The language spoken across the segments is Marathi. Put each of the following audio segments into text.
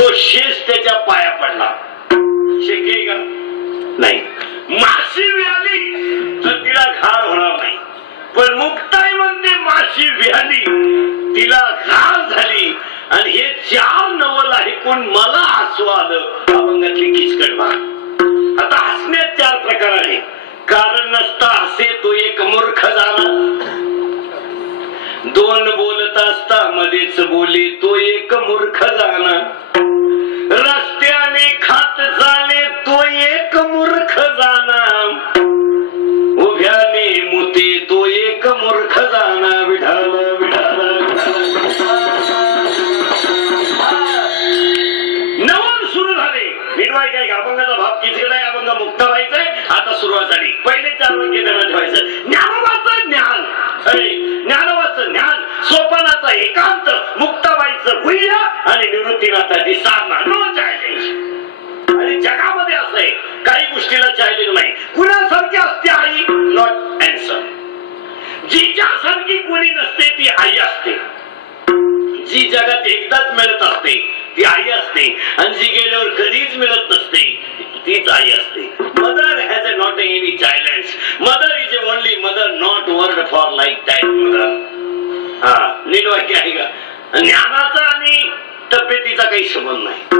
तो शेष त्याच्या पाया पडला. शक्य का? नाही. माशी व्याली तर तिला घाण होणार नाही, पण मुक्ताई म्हणते माशी व्याली तिला घाण झाली. आणि हे 4 नवल ऐकून मला हसू आलं. अभंगातली किचकट भाग. आता हसण्यात 4 प्रकार आहे. कारण नसता हसे तो एक मूर्ख झाला, 2 बोलत असता मध्येच बोले तो एक मूर्ख झाला, रस्त्याने खात झाले तो एक मूर्ख झाला, उभ्याने मुते तो एक मूर्ख झाला. विठाल विठाल. नवल सुरू झाले. निर्वाय काय अभंगाचा भाव किचकट आहे, अभंग मुक्त व्हायचंय. आता सुरुवात झाली. पहिले 4 वाक्य त्यांना ठेवायचं. ज्ञानोबाचं ज्ञान, ज्ञानोबाचं ज्ञान, सोपानाचा एकांत, मुक्ताबाईचं गुह्य आणि निवृत्तीनाथाची साधना. No challenge. आणि जगामध्ये असं आहे काही गोष्टीला चॅलेंज नाही. कुणासारखी असते आई? Not answer. जिच्यासारखी कोणी नसते ती आई असते. जी जगात एकदाच मिळत असते ती आई असते, आणि जी गेल्यावर कधीच मिळत नसते तीच आई असते. Mother has a not any challenge. Mother is a only mother, not word for like that mother. हा नीट वाक्य आहे का? ज्ञानाचा आणि तब्येतीचा काही संबंध नाही.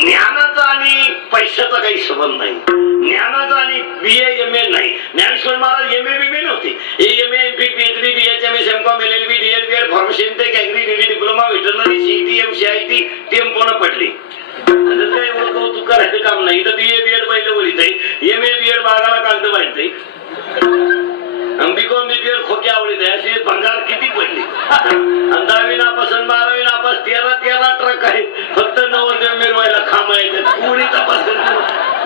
ज्ञानाचा आणि पैशाचा काही संबंध नाही. ज्ञानाचा आणि BA MA नाही. ज्ञानेश्वर महाराज MA BA नव्हते. MA MPhil PhD DHMS MCom LLB DED BEd pharmacy MTech agri degree diploma veterinary CET MCIT टेम्पोन पडली. काही कौतुक करायचं काम नाही. तर BA BEd पहिलं बोलीत आहे, MA BEd बागाला कागद बांधते, BCom BBL खोके आवडीत आहे. अशी भंगार किती पडली. 10वी नापास 12वी नापास 13 ट्रक आहे. फक्त नवरदेव मिरवायला खांब आहे. कोणी तपास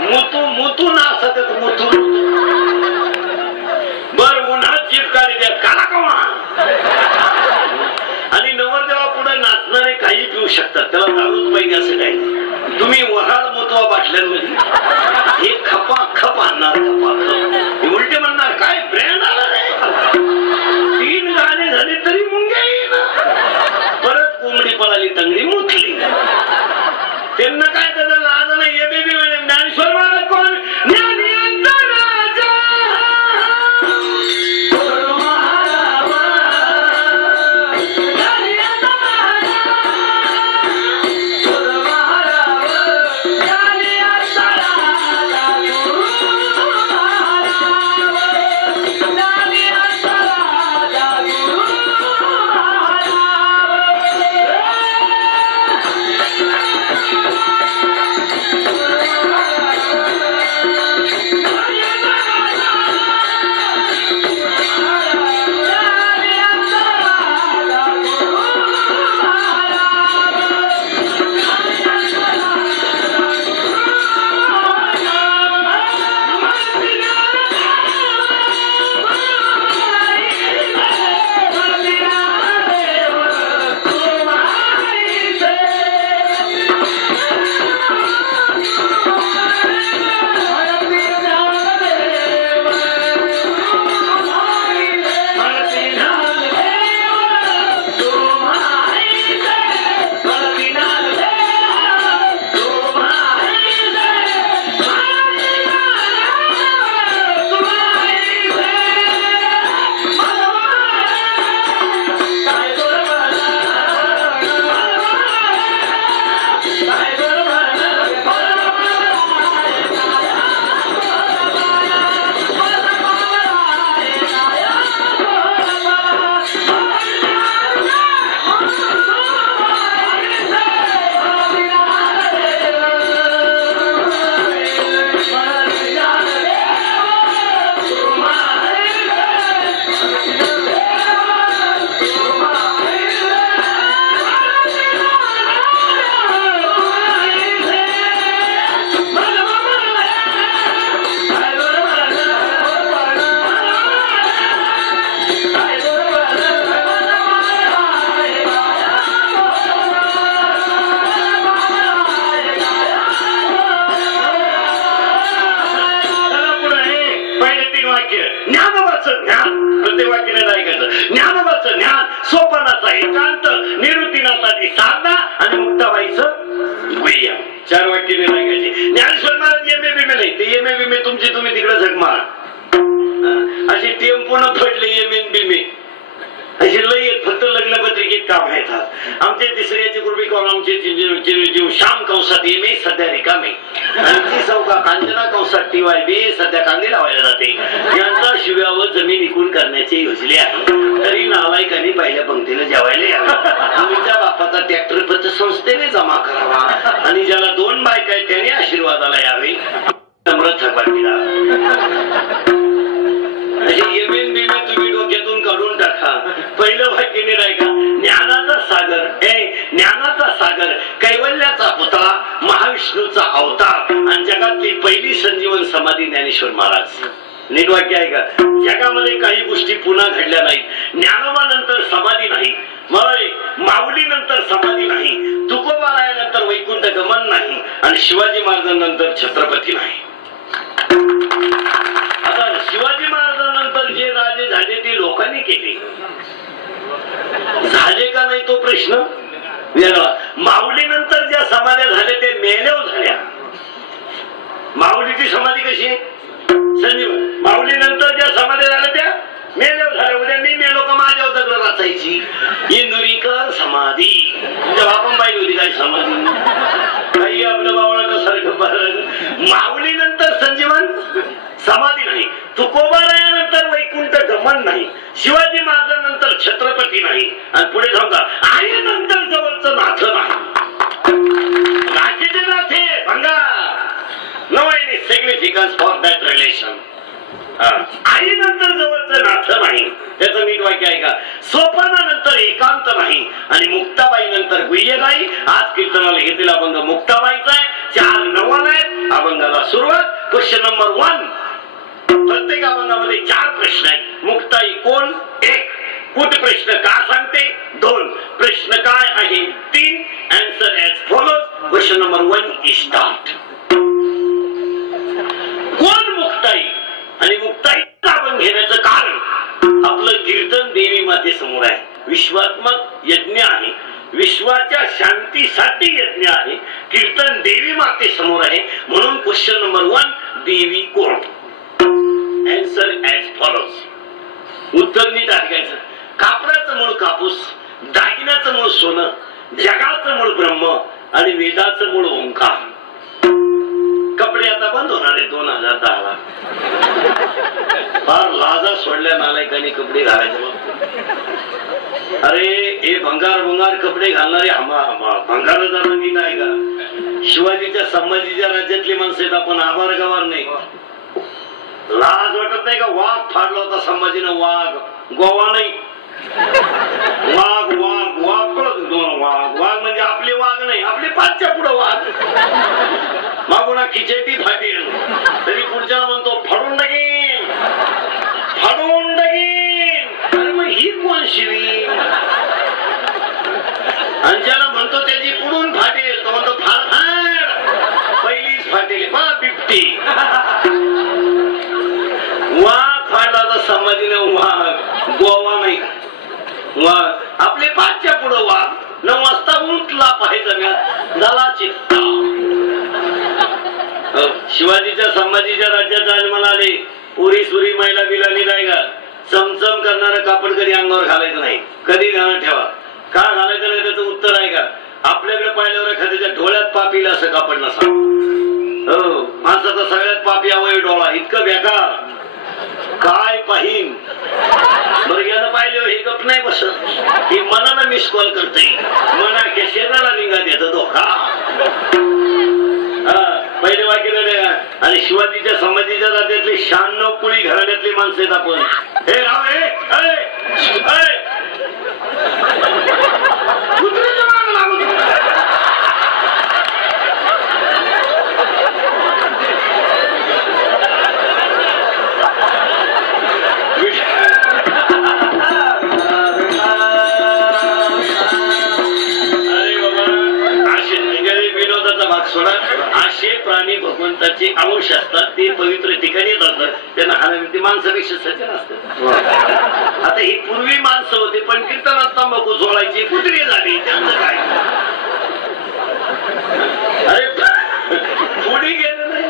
मुतून असत मुतून. बर उन्हात चिपकारी द्या काला कमा. आणि नवरदेवा पुढे नाचणारे काही पिऊ शकतात, त्याला दारूच पाहिजे असं काही. तुम्ही वराड मोतवा बाटल्यांमध्ये हे खपा खप आणणार. उलटे म्हणणार काय ब्रँड आला रे. 3 गाणे झाले तरी मुंग्या येईना. परत कोंबडी पळाली तंगडी मुतली. त्यांना काय त्याचं लाज नाही. बेबी म्हणे ज्ञानेश्वर महाराज कोण? एकांत, निवृत्तीनाथाची साधना आणि मुक्ताबाईचं गुह्य. मारा. अशी टेम्पोनं फटले एम बिमे अशी लई आहेत. फक्त लग्न पत्रिकेत काम आहेत. आमचे तिसऱ्याचे कृपी कॉलमचे श्याम कंसात एम सध्या रिकामे आणि ती चौका कांजना कंसात TYB सध्या कांदे लावायला जाते. यांचा शिव्यावर जमीन विकून करण्याचे योजले आहे. तरी नालायकांनी पहिल्या पंक्तीला जेवायला यावे. तुमच्या बापाचा ट्रॅक्टर पतसंस्थेने जमा करावा आणि ज्याला 2 बायका आहेत त्याने आशीर्वादाला यावे. नम्र थकवाटीला तुम्ही डोक्यातून काढून टाका. पहिलं वाक्य नाही का, ज्ञानाचा सागर ज्ञानाचा सागर कैवल्याचा पुतळा महाविष्णूचा अवतार आणि जगातली पहिली संजीवन समाधी ज्ञानेश्वर महाराज. नीट वाक्य आहे का. जगामध्ये काही गोष्टी पुन्हा घडल्या नाहीत. ज्ञानोबानंतर समाधी नाही, माऊली नंतर समाधी नाही, तुकोबारायानंतर वैकुंठ गमन नाही आणि शिवाजी महाराजांनंतर छत्रपती नाही. आता शिवाजी महाराजांनंतर जे राजे झाले ते लोकांनी केले, झाले का नाही तो प्रश्न वेगळा. माऊली नंतर ज्या समाध्या झाल्या ते मेल्यावर झाल्या. माऊलीची समाधी कशी संजीव, माऊली नंतर ज्या समाध्या झाल्या त्या मेल्यावर झाल्या. उद्या मी मेलो का माझ्या दगड वाचायची इंदुरीकर समाधी. तुझ्या बापन पाहिली होती काय समाधी, काही आपल्या बावळाचं सारखं. माऊली नंतर संजीवन समाधी नाही, तुकोबारायानंतर वैकुंठ गमन नाही, शिवाजी महाराजांनंतर छत्रपती नाही आणि पुढे जाऊ का आई नंतर जवळचं नाथ नाही. नाथीचे नाथे भंगा no any significance for that relation. आई नंतर जवळचं नाथ नाही. त्याचं नीट वाक्य आहे का, सोपानानंतर एकांत नाही आणि मुक्ताबाई नंतर गुह्यबाई. आज कीर्तनाला घेतलेला अभंग मुक्ताबाईचा आहे. 4 नवल आहेत. अभंगाला सुरुवात. Question number 1. प्रत्येक अभंगामध्ये 4 प्रश्न आहेत. मुक्ताई कोण? 1. कुठ प्रश्न का सांगते? 2. प्रश्न काय आहे? 3. Answer as follows. Question number 1 start. कोण मुक्ताई आणि मुक्ताईचा अभंग घेण्याचं कारण आपलं कीर्तन देवी माते समोर आहे. विश्वात्मक यज्ञ आहे, विश्वाच्या शांतीसाठी यज्ञ आहे. कीर्तन देवी माते समोर आहे. म्हणून क्वेश्चन नंबर 1 देवी कोण? Answer as follows. उत्तर नीट ऐकायचं. कापडाचं मूळ कापूस, दागिन्याचं मूळ सोनं, जगाचं मूळ ब्रह्म आणि वेदाचं मूळ ओंकार. कपडे आता बंद होणार आहे 2010 ला. फार लाजा सोडल्या नालायकांनी कपडे घालायचे. अरे हे भंगार कपडे घालणारे भंगारदारांनी नाही का, शिवाजीच्या संभाजीच्या राज्यातली माणसं आहेत. आपण आभार गवार नाही. लाज वाटत नाही का? वाघ फाडला होता संभाजीनं. वाघ गोवा नाही, वाघ वाघ वाघ पडत वाघ. वाघ म्हणजे आपले वाघ नाही, आपले 5च्या पुढे वाघ. मागुणा खिचेटी फाटेल तरी पुढच्या म्हणतो फाडून टाकीन, फाडून टाकीन. अरे मग ही कोण शिवी? आणि ज्याला म्हणतो त्याची पुढून फाटेल तो म्हणतो फाड फाड, पहिलीच फाटेल. बिबटी वाघ फाडला तर संभाजीनं वाघ. गोवा नाही, वाघ आपले 5च्या पुढे वाघ. 9 वाजता उठला पाहायचा झाला चित्ता. शिवाजीच्या संभाजीच्या राज्यात जन्माला आले. पुरी सुरी महिला बिलाली नाही का, चमचम करणारं कापड कधी अंगावर घालायचं नाही. कधी ध्यानात ठेवा. का घालायचं नाही त्याचं उत्तर आहे का, आपल्याकडे पाहिल्यावर एखाद्याच्या डोळ्यात पापील असं कापड नसा. हो, माणसाचा सगळ्यात पापी अवयव डोळा. इतकं बेकार काय पाहिन. बरं यानं पाहिलं हे गप नाही बसत. ही मनाला मिस कॉल करते. मना शरीराला निघा त्याचा धोका. पहिले वाक्य आणि शिवाजीच्या संभाजीच्या राज्यातली 96 कुळी घराण्यातली माणसं आहेत आपण. हे राव असे प्राणी भगवंताचे अंश असतात. ते पवित्र ठिकाणी जातात. त्यांना हाणावी माणसापेक्षा सज्जन असतात. आता ही पूर्वी माणसं होते पण कीर्तनात तंबाखू सोडायची कुत्री झाली. त्यांचं काय? अरे पुढे गेलं नाही.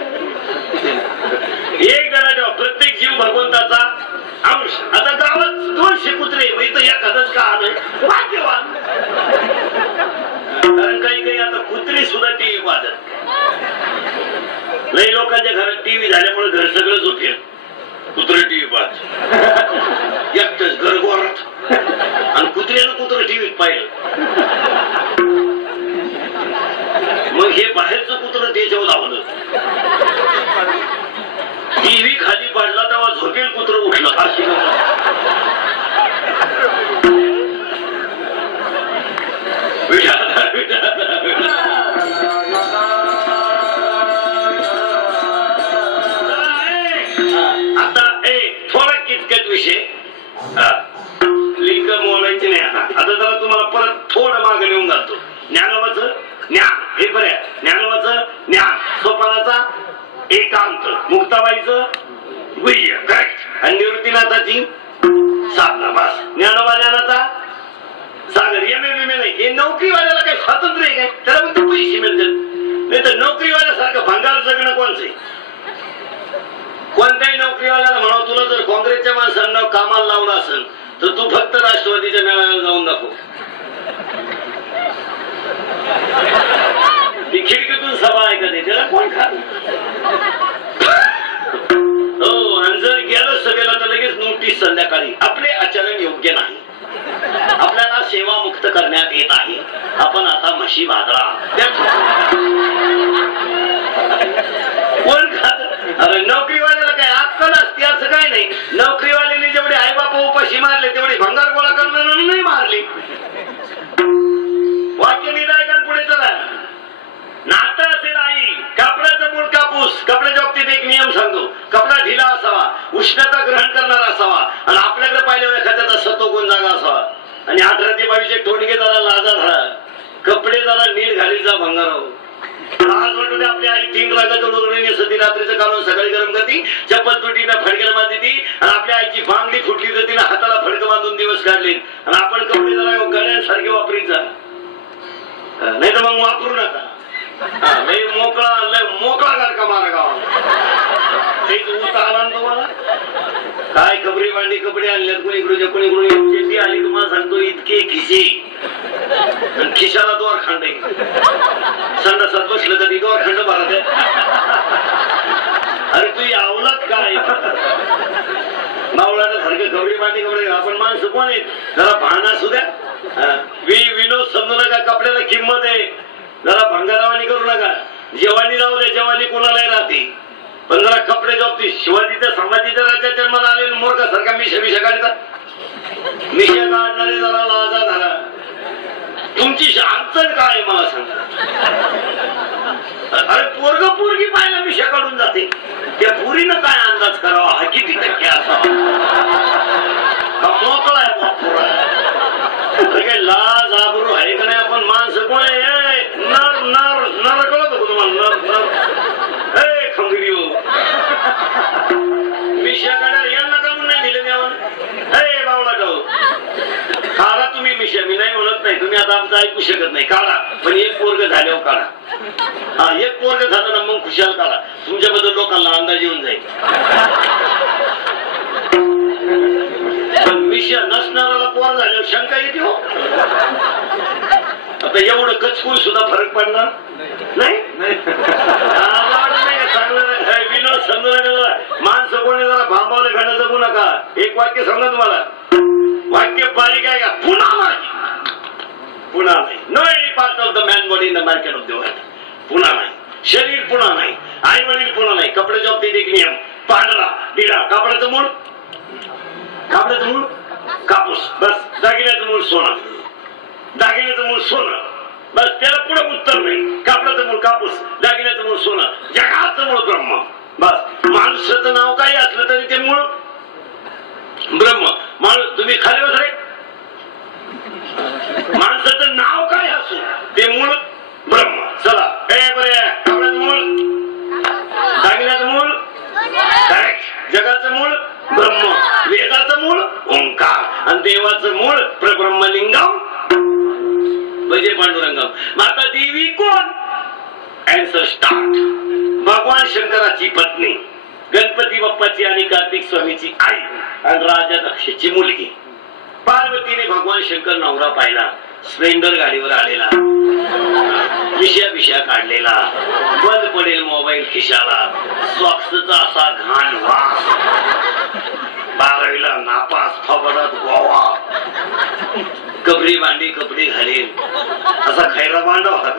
एक जरा आता कुत्री सुद्धा टीव्ही पाहतात. लई लोकांच्या घरात टीव्ही झाल्यामुळे घर सगळं झोपेल. कुत्र टीव्ही पाहत एकटच घर गोरात आणि कुत्र्यानं कुत्र टीव्हीत पाहिलं. मग हे बाहेरचं कुत्र त्याच्यावर लावलं. टीव्ही खाली पडला तेव्हा झोपेल कुत्र उठलं. अशी आता थोडा किचकट विषय लिंक मोलायचे नाही. आता जरा तुम्हाला परत थोडं मागे नेऊन घालतो. ज्ञानोबाचं ज्ञान हे बऱ्या, ज्ञानोबाचं ज्ञान, सोपानाचा एकांत, मुक्ताबाईचं गुह्य करेक्ट, आणि निवृत्तीनाथाची साधना. बस ज्ञानोबा ज्ञानाचा सागर. एमए बिमे नाही. हे नोकरीवाल्याला काही स्वातंत्र्य आहे काय? त्याला फक्त पैसे मिळतात. नाही तर नोकरीवाल्यासारखं भंगार जगणं कोणचं आहे? कोणत्याही नोकरीवाल्याला म्हणावं तुला जर काँग्रेसच्या माणसांना कामाला लावलं असेल तर तू फक्त राष्ट्रवादीच्या मेळाव्याला जाऊन दाखव. ती खिडकीतून सभा ऐकते त्याला कोण खात? हो, आणि जर गेलं सभेला तर लगेच नोटीस संध्याकाळी. आपले आचरण योग्य नाही, आपल्याला सेवा मुक्त करण्यात येत आहे, आपण आता म्हशी भादळा. कोण खात? अरे नोकरीवाल्याला काय अक्कल असते असं काय नाही. नोकरीवाल्याने जेवढे आई बाप उपाशी मारले तेवढे भंगार गोळा करणार नाही मारले. वाक्य निरायकन पुढे चला. नातं असेल आई, कापडाचं मूळ कापूस. कपड्याच्या बाबतीत एक नियम सांगतो, कपडा ढिला असावा, उष्णता ग्रहण करणारा असावा, आणि आपल्याकडे पाहिल्यावर एखाद्याचा सत्वगुण जागा असावा, आणि 18 ते 22 ठोडके जरा लाजा धरा, कपडे जरा नीट घाली जा भंगाराव. आज वाटू आपली आई 3 रंगाचं लोकरणी सती रात्रीचं काढून सकाळी गरम करती, चप्पल तुटीनं फडक्याला बांधली ती, आणि आपल्या आईची बांगडी फुटली तर तिने हाताला फडकं बांधून दिवस काढले, आणि आपण कपडे जरा गड्यांसारखे वापरीचा. नाही तर मग वापरू नका. लय मोकळा गारका मारा गावाला. आला तुम्हाला काय कपडे भांडी कपडे आणल्यात कोणीकडून कोणीकडून आली. तुम्हाला सांगतो इतके खिसे, खिशाला दोरखंड आहे. संडासात बसलं कधी दोरखंड भरत आहे. अरे तू यावलाच काय मावळाला सारखे कपडे भांडी कपडे. आपण माणसं कोण आहेत जरा भान असू द्या. विनोद समजू नका, कपड्याला किंमत आहे. जरा भंगारावानी करू नका. जेवानी जाऊ दे, जेवानी कोणालाही राहते, पण जरा कपडे बाबतीत शिवाजीच्या संभाजीच्या राज्यात जन्माला आलेले मूर्खासारखा मिशा काढतात. मिशा काढणारे जरा लाजा धरा. तुमची अडचण काय मला सांगा. अरे पोरग पोरगी पाहायला मिशा काढून जाते, त्या पुरीनं काय अंदाज करावा हा किती टक्के असावा. मोकळा आहे पोरा. काही लाज आबरू आहे का नाही. आपण माणसं कोण नर नर नर कळत होतो तुम्हाला. नर नर खंगरी मिशा काढा यांना काढून नाही दिले देवान. बावला जाऊ काढा तुम्ही मिशा. मी नाही म्हणत नाही, तुम्ही आता आमचं ऐकू शकत नाही. काढा, पण एक पोरग झाल्यावर काढा. हा, एक पोरग झालं ना मग खुशाल काढा. तुमच्याबद्दल लोकांना अंदाज येऊन जाईल. पण मिशा नसणाऱ्याला पोर झाल्यावर शंका येते हो. आता एवढं कचकूल सुद्धा फरक पडणार नाही. चांगलं विनोद समजू नका. माणसं कोणी जरा भांबावले भेटा जगू नका. एक वाक्य सांगा तुम्हाला, वाक्य बारीक आहे का? पुन्हा नाही, पुन्हा नाही. No any part of the man body in the market of the world. पुन्हा नाही. शरीर पुन्हा नाही. आई वडील पुन्हा नाही. कपड्याच्या बाबतीत एक नियम, पांढरा ढिला. कापडाचं मूळ, कापडाचं मूळ कापूस. बस. दागिन्याचं मूळ सोनं, दागिन्याचं मूळ सोनं. बस. त्याला पुढे उत्तर नाही. कापडाचं मूळ कापूस, दागिन्याचं मूळ सोनं, जगाचं मूळ ब्रह्म. बस. माणसाचं नाव काही असलं तरी ते मूळ ब्रह्म. माणूस तुम्ही खाली बस रे. माणसाचं नाव काय असो ते मूळ ब्रह्म. चला बरे. कापडाचं मूळ, दागिन्याचं मूळ जगाचं मूळ ब्रह्म, वेदाचं मूळ ओंकार, आणि देवाचं मूळ प्रब्रह्मलिंगम म्हणजे पांडुरंगम. माता देवी कोण? Answer start. भगवान शंकराची पत्नी, गणपती बाप्पाची आणि कार्तिक स्वामीची आई, आणि राजा दक्षची मुलगी. पार्वतीने भगवान शंकर नवरा पाहिला. स्प्लेंडर गाडीवर आलेला, पिशा काढलेला, बंद पडेल मोबाईल खिशाला, सॉक्सचा असा घाण वास, 12वीला नापास, थोबडात गोवा, कपडे भांडी कपडे घालेल असा खैरा मांडव होता.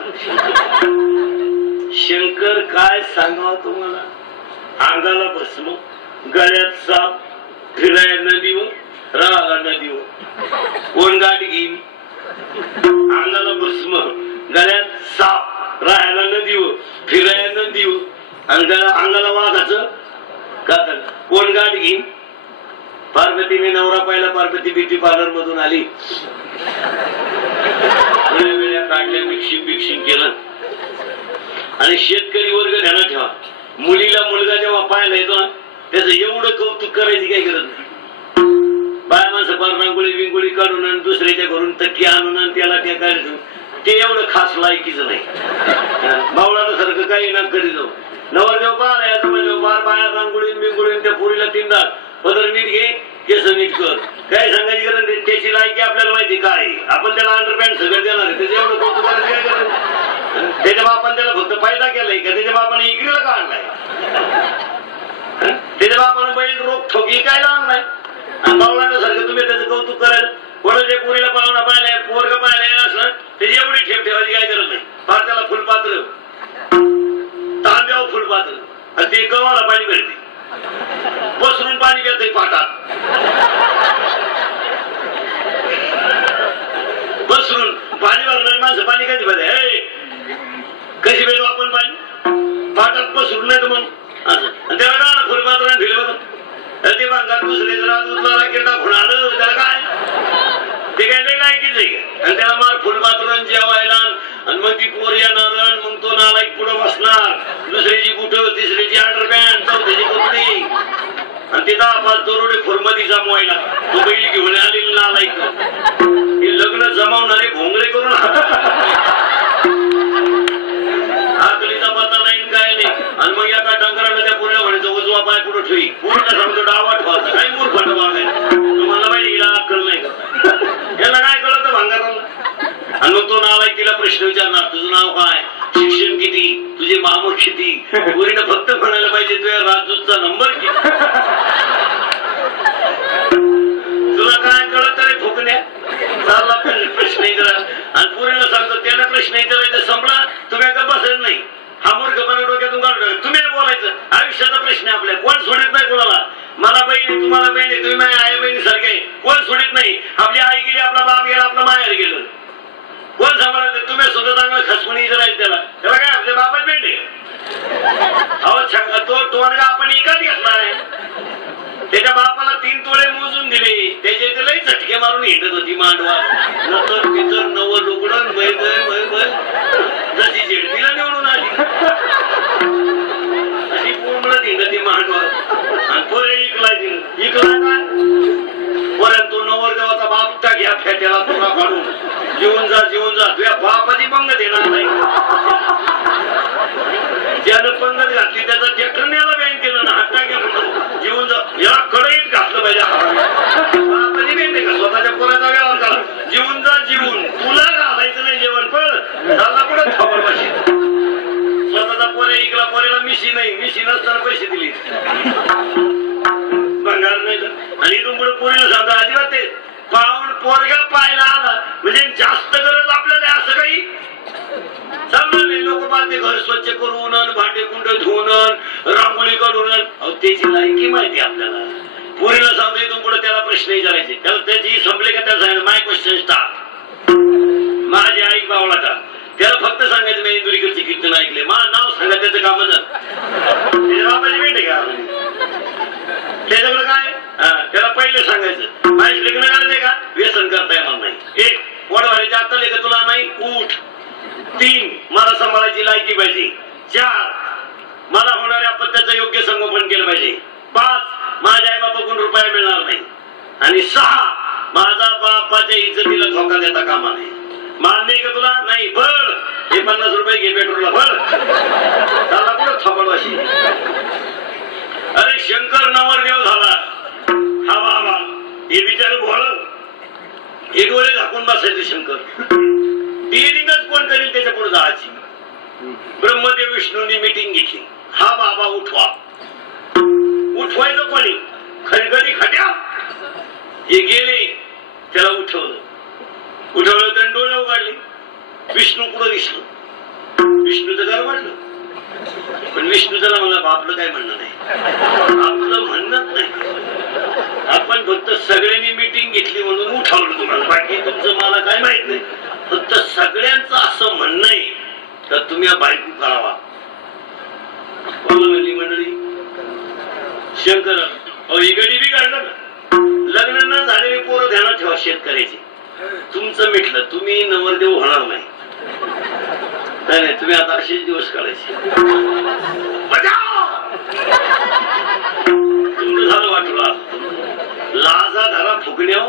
शंकर काय सांगावं तुम्हाला, अंगाला भस्म, गळ्यात साप, फिराय नदीवर, राहा नदीवर, कोण गाठ घेईन. अंगाला भस्म, गळ्यात साप, राहायला नदीवर, फिरायला नदीवर, अंगाला वाघाचं कातड, कोण गाठ घेईन. पार्वतीने नवरा पाहिला, पार्वती ब्युटी पार्लर मधून आली, वेळ्या काढल्या, मिक्सिंग केलं. आणि शेतकरी वर्ग ध्यानात ठेवा, मुलीला मुलगा जेव्हा पाहायला येतो ना त्याचं एवढं कौतुक करायची काही गरज नाही. बाया माणसं पार रांगोळी बिंगोळी काढून आणि दुसऱ्याच्या घरून तक्की आणून आणि त्याला त्या काढून ते एवढं खास लायकीचं नाही. बावळासारखं काही ना करी जाऊ. नवरदेव पार याचं म्हणजे बार बाया रांगोळी बिंगोळी त्या पोरीला तीनदा पदर नीट घे, केस नीट कर, काय सांगायची गरज नाही. त्याची लायकी आपल्याला माहिती काय, आपण त्याला अंडरपॅन्ट सगळं देणार आहे, त्याचं एवढं कौतुक करायचं काय गरज. त्याच्या बापाने त्याला फक्त फायदा केलाय का, त्याच्या बापाने इकडेला का आणलाय, त्याच्या बापाने बैल रोग ठोकी काय आणलाय. बावळासारखं तुम्ही त्याचं कौतुक करायला, कोणाच्या पोरीला पाहुणा पाहिलाय, पोरग पाहिलाय असलं त्याची एवढी ठेप ठेवायची काय गरज नाही. फार त्याला फुलपात्र, तांब्यावर फुलपात्र, आणि ते गव्हाला पाणी मिळते, पसरून पाणी घेतोय पाटात, पसरून पाणी भरणार माणसं पाणी कधी भरते, कशी भेटू आपण पाणी पाटात पसरून नाही तर मग असं त्याला काय फुलपात्र ठेवले बघ ते भांगात दुसरे जरा किरडा खुणालं त्याला काय ते काय नाही लायकीच आहे. आणि त्याला मार फुलपात्र जेवायला आणि मग ती पोर येणार आणि मग तो नालायक पुढे बसणार, दुसऱ्याची बुटं, तिसऱ्याची अंडरपॅन्ट, चौथ्याची कपडे, आणि ते 10-5 दरोडे फुरमती जमवायला तो बैल घेऊन आलेली नालायक. हे लग्न जमावणारे भोंगळे करून आकलीचा पत्ता नाही काय नाही. आणि मग एका टंकरानं त्या पोरीला म्हणायचं उजवा पाय पुढे ठेवी, पूर्ण सांगतो डावा ठेवायचा, काही मूर्ख वागायला. तुम्हाला माहिती हिला अक्कल नाही का, याला काय कळतं भांगाराला. आणि मग तो नालायक तिला प्रश्न विचारणार, तुझं नाव काय, शिक्षण किती, तुझे मामक किती. पोरीनं फक्त म्हणायला पाहिजे तुझ्या राजदूतचा नंबर किती. तुला काय कळत रे फुकण्या, चालला प्रश्न विचारा. आणि पोरीला सांगतो त्याला प्रश्न विचारायचं संपला, तुम्ही का बसत नाही. हा मूर्खपणा डोक्यातून काढून तुम्ही बोलायचं. आयुष्याचा प्रश्न आहे आपल्या, कोण सोडित नाही कोणाला. मला बहिणी, तुम्हाला बहिणी, तुम्ही माझ्या आई बहिणी सारखे, कोण सोडित नाही. आपली आई गेली, आपला बाप गेला, आपलं माहेर गेलं, कोण सांभाळायचं. तुम्ही सुद्धा चांगलं खसमून विचारायचं त्याला काय आपल्या बापाच भेंडे. अहो तो टोनगा आपण एकाच घेतलाय, त्याच्या बापाला 3 तोळे मोजून दिले, त्याच्या इथे लई झटके मारून हिंडत होती मांडवा, नतर पितर नव लुगडण जशी झेडपीला निवडून आली अशी कोंबडत हिंडती मांडवा. आणि पोरे इकलाय काय परंतु नवरदेवाचा बापटा घ्या फेट्याला तुला काढून जेवून जा तुझ्या बापाची पंगत येणार नाही. ज्यानं पंगत घातली त्याचा ट्रॅक्टर न्यायला बँकेनं ना हट्टा घ्या जेवून जा, याला कडईत घातलं पाहिजे. बापाची बँक का स्वतःच्या पोराचा व्यवहार करा, जेवून जा तुला घालायचं नाही जेवण, पण झाला कुठं खबर पाशी. स्वतःचा पोरे इकला, पोरेला मिशी नाही, मिशी नसताना पैसे दिले भंगार नाही. आणि इथून पुढे पोरीला सांगतो अजिबात ते पाहून पोरगा पाहायला आला म्हणजे जास्त गरज आपल्याला असं काही चालणार नाही. लोक पाहते घर स्वच्छ करून, भांडे कुंड धुवून, रांगोळी काढून, त्याची लायकी माहिती आपल्याला. पोरीला सांगतो इथून पुढे त्याला प्रश्न विचारायचे, त्याला त्याची संपले का त्याला सांगायचं माय क्वेश्चन स्टार्ट, माझी आई बावळाटा. त्याला फक्त सांगायचं मी इंदुरीकडचे कीर्तन ऐकले, मा नाव सांगा, त्याचं काम त्याच्या बापाची भेट आहे का, त्याच्याकडे काय. त्याला पहिले सांगायचं माझी लग्न करायचंय का, व्यसन करता येणार नाही. 1 वडवाडीच्या आता लेख तुला नाही उठ. 3 मला सांभाळायची लायकी पाहिजे. 4 मला होणाऱ्या अपत्याचं योग्य संगोपन केलं पाहिजे. 5 माझ्या आई बापाकडून रुपया मिळणार नाही. आणि 6 माझा बापाच्या इज्जतीला धोका देता कामा नये. मान्य का तुला, नाही बळ हे 50 रुपये घे पेट्रोलला बळ, त्याला कुठं थांबडवाशी. अरे शंकर नवरदेव झाला, हा बाबा हे बिचार बोल हे डोळे झाकून बसायचे शंकर. डिअरिंगच कोण करेल त्याच्या पुढे जायची. ब्रह्मदेव विष्णूंनी मिटिंग घेतली. हा बाबा उठवा. उठवायचं कोणी? खडगडी खट्या. हे गेले, त्याला उठवलं. उठवलं त्याने डोळे उघडले. विष्णू पुढे दिसलं. विष्णूचं घर वाढलं. पण विष्णू त्याला मला आपलं काय म्हणणं नाही, आपलं म्हणणंच नाही. आपण फक्त सगळ्यांनी मिटिंग घेतली म्हणून उठवलं तुम्हाला. बाकी तुमचं मला काय माहित नाही. फक्त सगळ्यांचं असं म्हणणं आहे तर तुम्ही बायको करावा. म्हणली मंडळी शंकर इकडे बी काढलं ना. लग्न न झालेली पोरं ध्यानात ठेवा शेतकऱ्याची. तुमचं मिटलं, तुम्ही नवरदेव होणार नाही. नाही तुम्ही आता असेच दिवस काढायचे. तुमचं झालं वाटलं. लाजा धरा फुकण्या.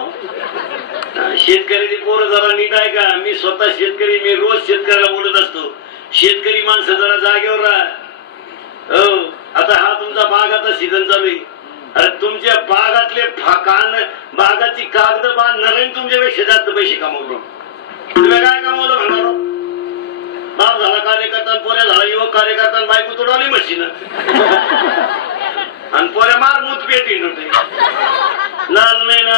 शेतकऱ्याची पोरं जरा नीट आहे का? मी स्वतः शेतकरी, मी रोज शेतकऱ्याला बोलत असतो, शेतकरी माणसं जरा जागेवर राहा. हो, आता हा तुमचा बागाचा सीझन चालू आहे. अरे तुमच्या बागातले बागाची कागद बांधणार तुमच्यापेक्षा जास्त पैसे कमवतो. तुम्ही काय कमवलं म्हणणार? बाप झाला कार्यकर्ता, पोऱ्या झाला युवक कार्यकर्ता, बायको तोडवली मशीन आणि पोऱ्या मार मूत पेटी नव्हते. लाज नाही ना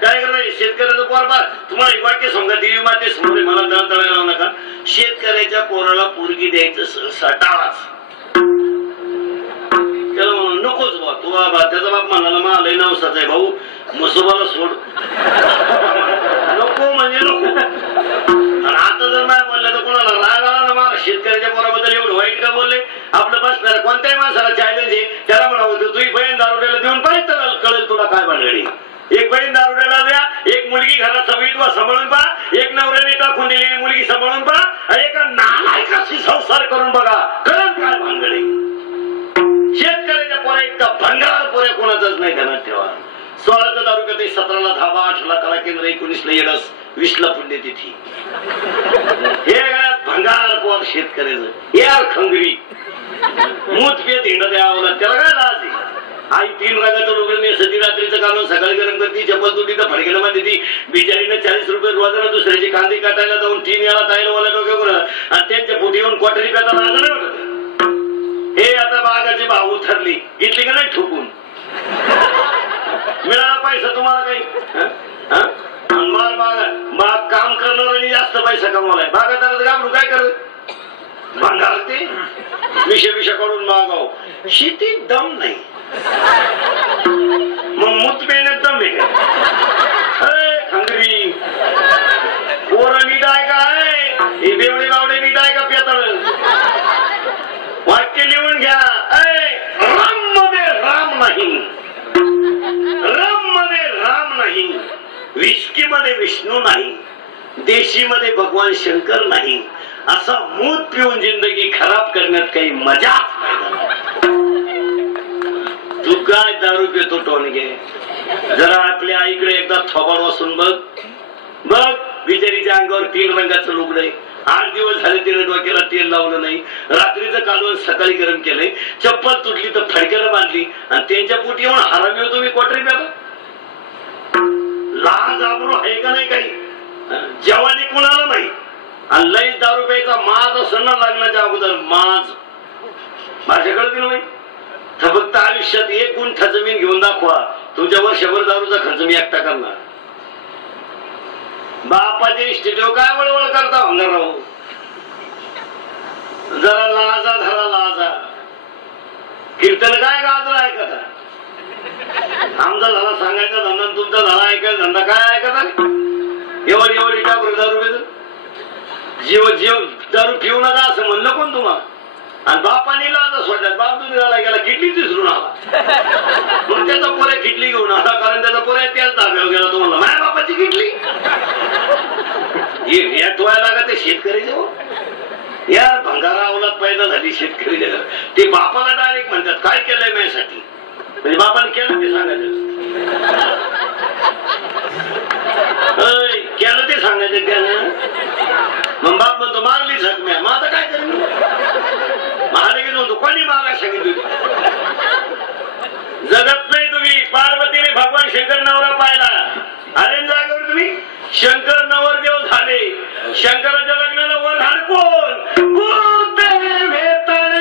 काय करायचं? शेतकऱ्याचं पोर बा तुम्हाला एक वाक्य सांगा. देवी माते समोर मला दळ तळायला लावू नका. शेतकऱ्याच्या पोराला पोरगी द्यायचं सटाळाच. त्याला म्हणून नकोच बा तू बाबा. त्याचा बाप म्हणाला मा लय नवसाचा आहे भाऊ, मसोबाला सोड. नको म्हणजे नको. आणि आता जर नाही बोललं तर कोणाला राग आला ना मला शेतकऱ्याच्या पोराबद्दल एवढं वाईट का बोलले? आपलं बसणार कोणत्याही माणसाला चॅलेंज आहे. त्याला म्हणावं तुझी बहीण दारुड्याला देऊन पाहिजे तर कळेल तुला काय भानगडी. एक बहीण दारुड्याला द्या, एक मुलगी घरात विधवा सांभाळून पहा, एक नवऱ्याने टाकून दिलेली मुलगी सांभाळून पहा, एका नालायकाशी संसार करून बघा, कळेल काय भानगडी. शेतकऱ्याच्या पोऱ्या इतका भंगार पोऱ्या कोणाचाच नाही ध्यानात ठेवा. 16चा तालुक्यात 17ला धाबा, 18ला कला केंद्र, 19ला येडस, 20ला पुण्यतिथी. हे भंगार पोर शेतकऱ्याचं यार खंगरी मूत पेत हिंड द्यावं. त्याला काय लाज आहे? आई 3 रंगाचं लुगडं नेसती, रात्रीचं काढून सकाळी गरम करती, चप्पल तुटी तर फडक्याला मध्ये ती. बिचारीनं 40 रुपये रोजानं दुसऱ्याची कांदे काटायला जाऊन 3 वेळा ताईला वाला डोक्यावर आणि त्यांच्या पोटी येऊन क्वाटरी पेता लाज नाही वाटत. हे आता बागाची भाव उतरली, घेतली का नाही ठोकून? मिळाला पैसा तुम्हाला काही? माल बाग काम करणाऱ्यांनी जास्त पैसा कमवलाय. बागात घाबरू काय करत? भांडार ते विषय काढून मागाव. शेतीत दम नाही मग मूत मेहनत दम आहे. खंगरी पोरं नीट आहे काय? बेवडे बावडे नीट आहे का? पेताळ वाक्य लिहून घ्या. राम मध्ये राम नाही, राम मध्ये राम नाही, विष्की मध्ये विष्णू नाही, देशी मध्ये भगवान शंकर नाही. असा मूत पिऊन जिंदगी खराब करण्यात काही मजाच नाही. तू काय दारू पितो टोनगे? जरा आपल्या आईकडे एकदा थोबाड वासून बघ. बघ बिचारीच्या अंगावर 3 रंगाचं लुगडं आहे. 8 दिवस झाले तिने डोक्याला तेल लावलं नाही. रात्रीचं कालवण सकाळी गरम केलंय. चप्पल तुटली तर फडक्याला बांधली आणि त्यांच्या पोटी येऊन हरामी होतो मी क्वाटरी प्याला. लाज आबरू आहे का नाही काही? जेवानी कुणाला नाही. आणि लईच दारू प्यायचा माज असं ना लग्नाच्या अगोदर माज माझ्याकडे दिलं नाही. फक्त आयुष्यात 1 गुंठा जमीन घेऊन दाखवा, तुमच्या वर्षभर दारूचा खर्च मी एकटा करणार. बापाच्या इस्टेटीवर काय वळवळ करता होणार राहू? जरा लाजा धरा लाजा. कीर्तन काय गाजर ऐकता? आमचा झाला सांगायचा धंदा, तुमचा झाला ऐकायचा धंदा. काय ऐकता? एवढी टाकून दारू पितो. जीव दारू पिऊ नका असं म्हणलं कोण तुम्हाला? आणि बापाने लाजा सोडल्यात. बाप तुम्ही झाला गेला किडली विसरून आला. मग त्याचा पोऱ्या किडली घेऊन आला, कारण त्याचा पोऱ्या त्याच धाब्यावर गेला. तो म्हणला माझ्या बापाची किडली. हे टोळ्या लागा ते शेतकरी जाऊ यार. भंगारा अवलाद पैदा झाली शेतकरी. ते बापाला डायरेक्ट म्हणतात काय केलंय माझ्यासाठी? म्हणजे बापाने केलं ते सांगायचं. केलं ते सांगायचं त्यानं. मग बाप म्हणतो मारली झकम्या. मग आता काय करेल? महादेवी म्हणतो कोणी मारा सांगितलं? जगत नाही तुम्ही. पार्वतीने भगवान शंकर नवरा पाहिला. अरे जागेवर तुम्ही शंकर नवरदेव झाले. शंकराच्या लग्नाला वऱ्हाड कोण? गुरुदेव भेटणार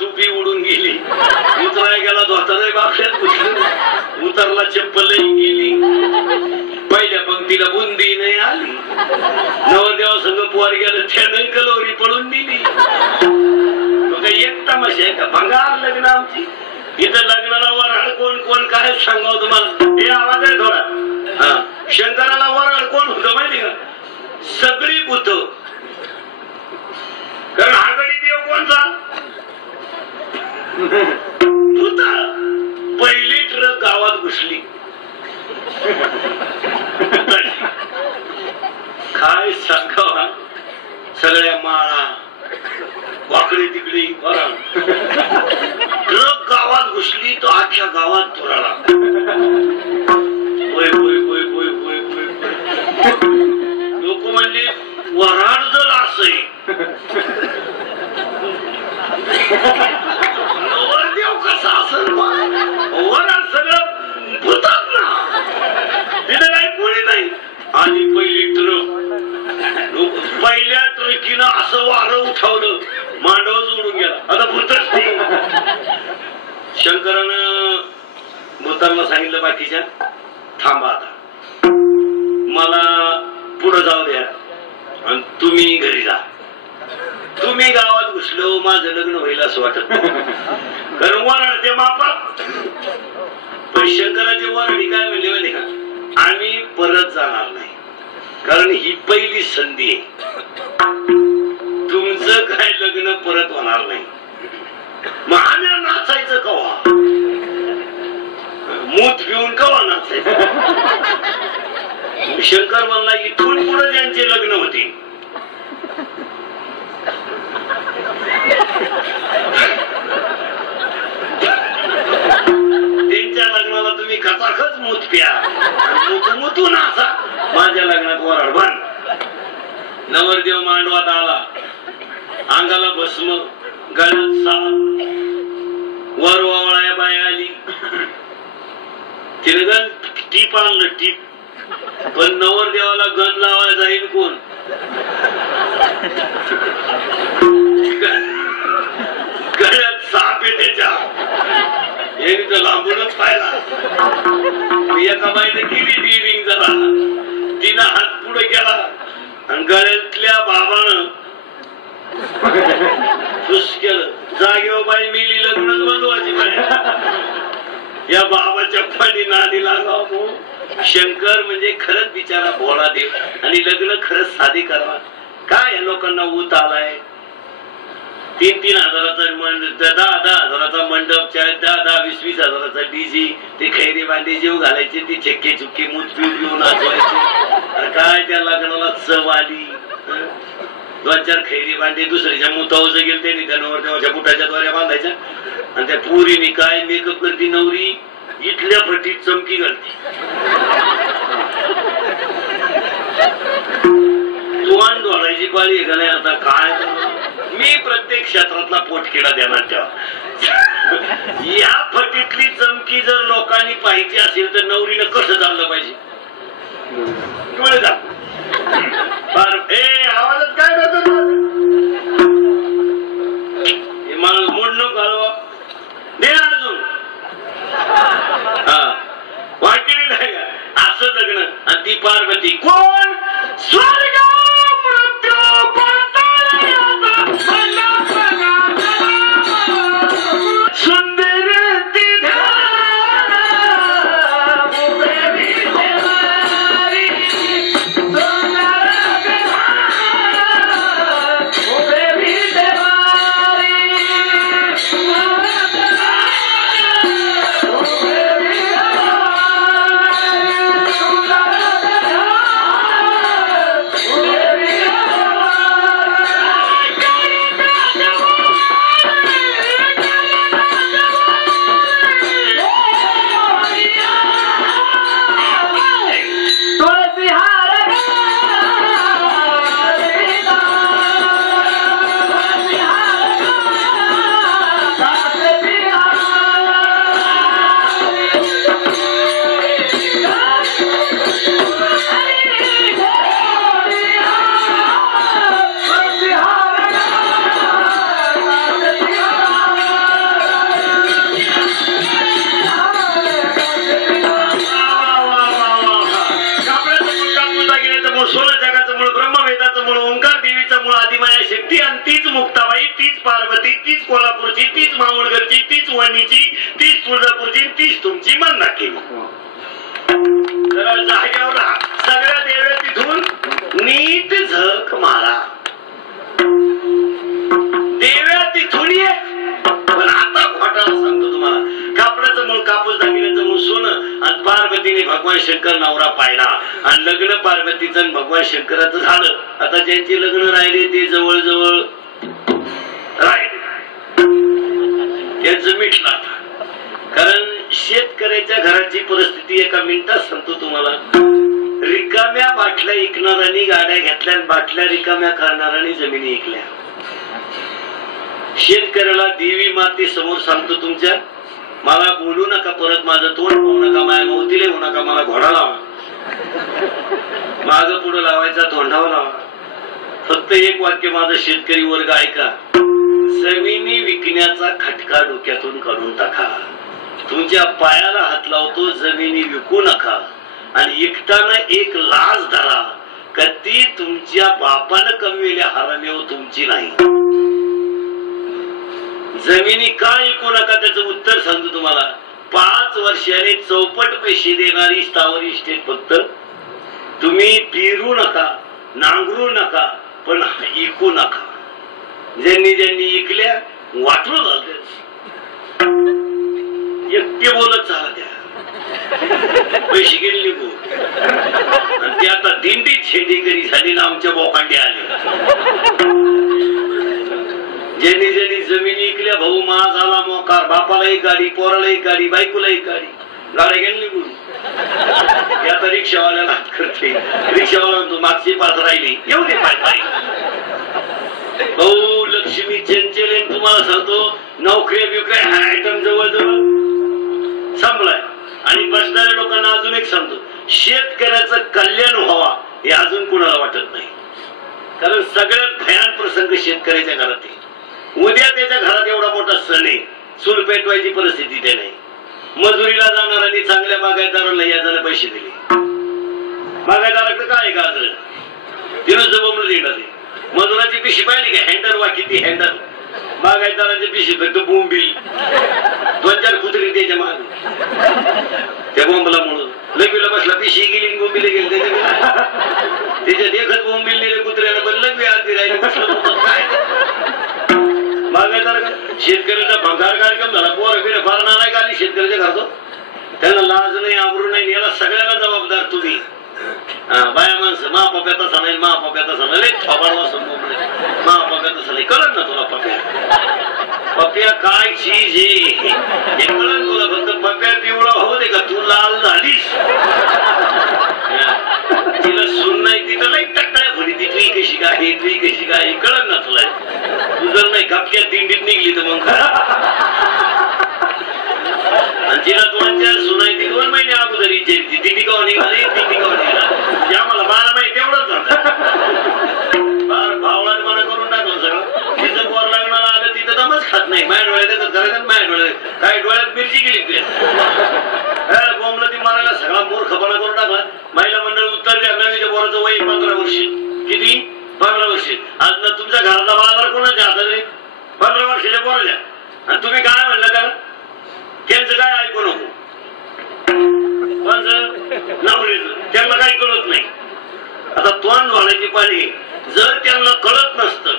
टोपी उडून गेली. उतराय गेला धोतर बापशात उतरला चप्पलही गेली. पहिल्या पंक्तीला बुंदी नाही आली. नवरदेवा संघ पोर गेलं त्यानं कलोरी पळून दिली. एक तमाशा आहे का? भंगार लग्न आमची. इथं लग्नाला वऱ्हाड कोण कोण काय सांगाव तुम्हाला. हे आवाज आहे थोडा. हा, शंकराला वऱ्हाड कोण होतं माहिती का? सगळी बुद्ध. कारण आगडी देव कोणचा? भूता. पहिली ट्रक गावात घुसली. काय सांगावा. सगळ्या माळा वाकडी तिकडी ट्रक गावात घुसली तो अख्ख्या गावात धुराला. लोक म्हणजे वऱ्हाड जर असं नवरदेव कसा असेल वऱ्हाड सगळं भूतात ना. तिथे काही कोणी नाही. आणि पहिली ट्रक पहिल्या ट्रकीनं असं वारं उठवलं मांडव जोडून गेला. आता भूतच नाही. शंकरानं भूतांना सांगितलं बाकीच्या थांबा आता मला पुढे जाऊ द्या आणि तुम्ही घरी जा. तुम्ही गावात घुसलो माझं लग्न होईल असं वाटत कारण वराड ते मापात. पण शंकराची वराडी काय म्हणली माहिती का? आम्ही परत जाणार नाही कारण ही पहिली संधी आहे. तुमचं काय लग्न परत होणार नाही. मग आम्ही नाचायचं कवा? मूत पिऊन कवा नाचायचं? शंकर म्हणला इथून पुढे ज्यांचे लग्न होते त्यांच्या लग्नाला तुम्ही कचाखच मूत प्या मुतू नाचा. माझ्या लग्नात वराड बन. नवरदेव मांडवात आला. अंगाला भस्म गळ्यात साप वर वावळाया बाय आली. तिने गण टीप आणलं टीप. पण नवरदेवाला गण लावायला जाईल कोण? गळ्यात साप आहे त्याच्या. हे तर लांबूनच पाहिला. एका बाईने केली डिरिंग जरा. तिनं हात पुढे केला आणि गळ्यातल्या बाबानं खुश केलं. जागेवर बाई मिली लग्नच बंधवायची बाई. या बाबाच्या पाणी नादी लागावं. शंकर म्हणजे खरंच बिचारा भोळा देव आणि लग्न खरंच साधी करावा. काय या लोकांना ऊत आलाय. 3-3 हजाराचा मंडप, 10-10 हजाराचा मंडप, 10-10, 20-20 हजाराचा डीजे, ते खैरी बांधे जेव घालायचे, ती चक्के चुक्के मूत पिऊ घेऊन नाचवायचे. काय त्या लग्नाला चव आली. 2-4 खैरी बांधे दुसऱ्याच्या मुतावच गेल त्यांनी त्या नवरदेवाच्या बुटाच्या द्वारे बांधायच्या. आणि त्या पुरीने काय मेकअप करती नवरी इथल्या फटीत चमकी घालती. तुवान डोळायची पाळी आहे का नाही. आता काय मी प्रत्येक क्षेत्रातला पोटकिडा देणार तेव्हा. या फटीतली चमकी जर लोकांनी पाहिजे असेल तर नवरीनं कसं चाललं पाहिजे? डोळे जा आवाजात काय करतो? ती आणि तीच मुक्ताबाई, तीच पार्वती, तीच कोल्हापूरची, तीच मावळगरची, तीच वणीची, तीच तुळजापूरची, तीच तुमची मंदाकी. जरा जाग्यावर राहा. सगळ्या देव्या तिथून नीट झक मारा. देव्या तिथून ये. पण आता घोटाळा सांगतो तुम्हाला. कापडाचं मूळ कापूस, दागिन्याचं मूळ सोनं. आणि पार्वतीने भगवान शंकर नवरा पाहिला आणि लग्न पार्वतीचं आणि भगवान शंकराचं झालं. आता ज्यांची लग्न राहिले ते जवळजवळ राहिले, त्यांचं मिटलं. कारण शेतकऱ्याच्या घराची परिस्थिती एका मिनिटात सांगतो तुम्हाला. रिकाम्या बाटल्या विकणाऱ्यांनी गाड्या घेतल्या, बाटल्या रिकाम्या करणाऱ्यांनी जमिनी विकल्या. शेतकऱ्याला देवी माते समोर सांगतो तुमच्या, मला बोलू नका, परत माझं तोंड पाहू नका, माझ्या मोतीले होऊ नका, मला घोडा लावा, माग पुढं लावायचा, तोंडावर लावा. फक्त एक वाक्य माझं शेतकरी वर्ग ऐका. जमिनी विकण्याचा खटका डोक्यातून काढून टाका. तुमच्या पायाला हात लावतो, जमिनी विकू नका. आणि विकताना एक लाज धरा का ती तुमच्या बापानं कमविल्या हरामेव तुमची नाही. जमिनी का विकू नका त्याचं उत्तर सांगतो तुम्हाला. 5 वर्षाने चौपट पैसे देणारी स्थावर इस्टेट फक्त तुम्ही पेरू नका, नांगरू नका, पण विकू नका. ज्यांनी ज्यांनी विकल्या वाटलं झालं. एकटे बोलत चाला द्या, पैसे गेले निघू. आणि ते आता दिंडीत शेंडेकरी झाली ना, आमच्या बोकांडे आले. ज्यांनी ज्यांनी जमिनी विकल्या, भाऊ मा झाला मोकार, बापाला एक गाडी, पोराला एक गाडी, बायकोला एक गाडी, गाड्या गेली निघून. आता रिक्षावाल्याला करते. रिक्षावाला म्हणतो मागची 5 राहिली, येऊ दे पाय पाय. भाऊ लक्ष्मी चंचल तुम्हाला सांगतो, नोकऱ्या बिकऱ्या आयटम जवळजवळ संपलाय. आणि बसणाऱ्या लोकांना अजून एक सांगतो, शेतकऱ्याचं कल्याण व्हावा हे अजून कुणाला वाटत नाही. कारण सगळ्यात भयान प्रसंग शेतकऱ्याच्या घरात आहे. उद्या त्याच्या घरात एवढा मोठा सण आहे, चूल पेटवायची परिस्थिती ते नाही. मजुरीला जाणाऱ्यांनी चांगल्या बागायतदारांना याजाने पैसे दिले. बागायतदाराकडे काय गाजर तिनं जबमलं देणार. मजुराची पिशी पाहिली का, हँडल वा किती हँडल. बागायतदाराची पिशी फक्त बोंबील, 2-4 कुत्री त्याच्या मागे. त्या बोंबला म्हणून लघवीला बसला, पिशी गेली, बोंबीला गेली. त्याच्या देखत बोंबील नेले कुत्र्याला, पण लघवी आरती राहिली. काय बागायतदार शेतकऱ्याचा भंगार कार्यक्रम झाला. पोरं बिरं फारणार नाही का आली शेतकऱ्याच्या घरात. त्यांना लाज नाही, आबरू नाही. याला सगळ्याला जबाबदार तुम्ही. बाया माणसं महापप्या तसा नाही, महापप्या तसा नाही, थोबाडवा समोर महापप्या तसा नाही. कळत ना तुला पप्या? पप्या काय चीज हे कळत तुला? फक्त पप्या पिवळा होऊ दे का, तू लाल झालीस. तिला सून नाही, तिथं नाही टक्कळ्या फुली, ती तुही कशी काय, तुही कशी काय, कळत ना तुला? तू जर नाही गपक्यात दिंडीत निघली तर मग आणि तिला 2-4 सुनाई, ती 2 महिने अगोदर विचारती दिंडी कवा निघाली, दिंडी कवा निघाला. आम्हाला 12 महिने तेवढंच झालं. फार भावळात मना करून टाकलं सगळं. तिथं पोर लग्नाला आलं तिथं दमच खात नाही. माझ्या डोळ्यात करायचं, माझ्या डोळ्यात काय डोळ्यात मिरची गेली तुझ्या बोंबला. ती मारायला सगळा मूर्खपणा करून टाकला. महिला मंडळ उत्तर द्या, नवीच्या पोराचं वय 15 वर्ष. किती? 15 वर्ष. आज ना तुमच्या घरातला बाजार कोणाच्या हातात आहे? 15 वर्षाच्या पोराच्या. आणि तुम्ही काय म्हणलं का त्यांचं काय ऐकू नको, नवरीचं त्यांना काही कळत नाही. आता तोंड वाढायची पाळी. जर त्यांना कळत नसतं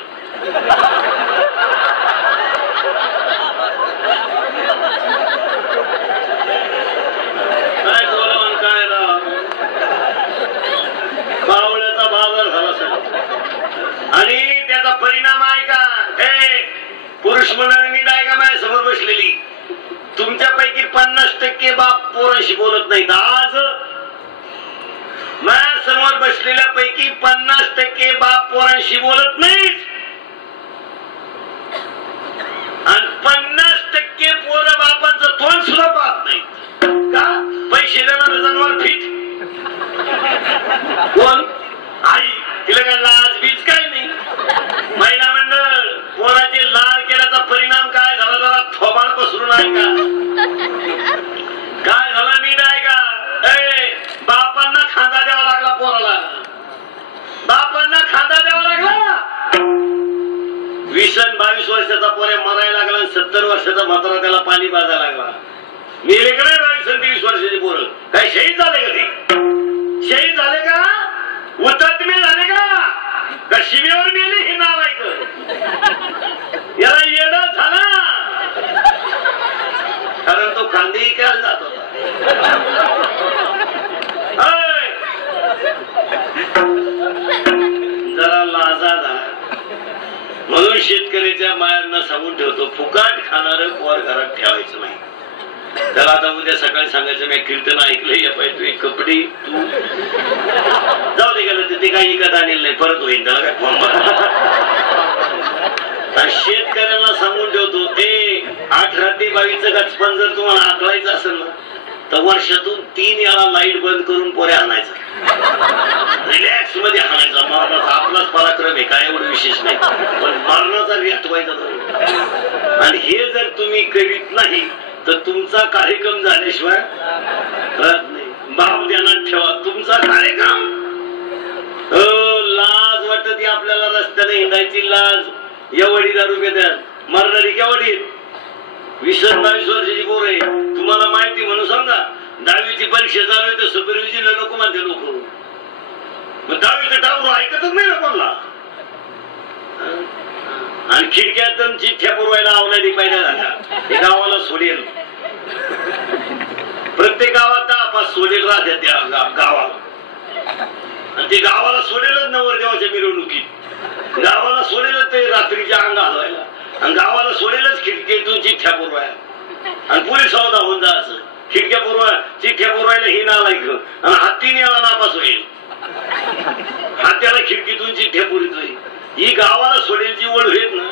काय बोलावं काय राव. बावळ्याचा बाजार झाला सगळं. आणि त्याचा परिणाम आहे का, हे पुरुष मंडळींनी आहे का माझ्या समोर बसलेली, तुमच्यापैकी 50% बाप पोरांशी बोलत नाहीत. आज माझ्या समोर बसलेल्या पैकी 50% बाप पोरांशी बोलत नाहीत. आणि 50% पोरं बापांचं तोंड सुद्धा पाहत नाहीत. का? पैसे देणार जनावर फिट कोण? आई. तिला काय लाज बीज काय नाही. महिला मंडळ पोराचे लाड केल्याचा परिणाम काय झाला जरा थोबाड पसरून आहे का? काय झालं नीट आहे का? बापांना खांदा द्यावा लागला पोराला. बापांना खांदा द्यावा लागला. वर्षाचा पोऱ्या मरायला लागला आणि 70 वर्षाचा म्हातारा त्याला पाणी पाजायला लागला. मेले का नाही 20 वर्षाची पोरं? काय शहीद झाले का ते? शहीद झाले का? हुतात्मे झाले का शिमेवर मेले? हे नाव ऐक, याला येडा झाला. कारण तो कांदे विकायला जात होता. जरा लाजा झाला. म्हणून शेतकऱ्याच्या मायांना सांगून ठेवतो, फुकाट खाणार पोर घरात ठेवायचं नाही. त्याला आता उद्या सकाळी सांगायचं मी कीर्तन ऐकलंय, पाहिजे कपडे तू जाऊ दे गेलं ते काही विकत आणलेलं नाही, परत होईल त्याला काय फॉर्म. शेतकऱ्यांना सांगून ठेवतो, ते 18 ते 22 गचपण जर तुम्हाला आकलायचं असेल ना तर वर्षातून 3 वेळा लाईट बंद करून पोऱ्या आणायचा, रिलॅक्स मध्ये आणायचा. मरणाचा आपलाच पराक्रम आहे, काय एवढं विशेष नाही, पण मरणाचा रिॲक्ट व्हायचा. आणि हे जर तुम्ही करीत नाही तर तुमचा कार्यक्रम झाल्याशिवाय राहत नाही. बाप ध्यानात ठेवा, तुमचा कार्यक्रम. लाज वाटत आपल्याला रस्त्याने हिंडायची लाज. एवढी दारू घेतात मरणारी केवढी 20-22 वर्षाची पोर आहे. तुम्हाला माहिती म्हणून सांगा, 10वीची परीक्षा चालू आहे तर सुपरविजनला नको म्हणते लोक. मग 10वीचं टावर ऐकतच नाही ना कोणला. आणि खिडक्यात चिठ्ठ्या पुरवायला आवलादी पाहिजे झाल्या. हे गावाला सोडेल, प्रत्येक गावात 10-5 सोडेल राहत्या त्या गावाला. आणि ते गावाला सोडेलच नवरदेवाच्या मिरवणुकीत, गावाला सोडेलच ते रात्रीच्या अंग हलवायला, आणि गावाला सोडेलच खिडकीतून चिठ्ठ्या पुरवायला. आणि पोलीस सौदा होऊन जायचं. खिडक्या चिठ्ठ्या पुरवायला ही नालायक, आणि हत्तीने याला नापास होईल. हात्याला खिडकीतून चिठ्ठ्या पुरीत होईल. ही गावाला सोडेलची ओढ होत ना.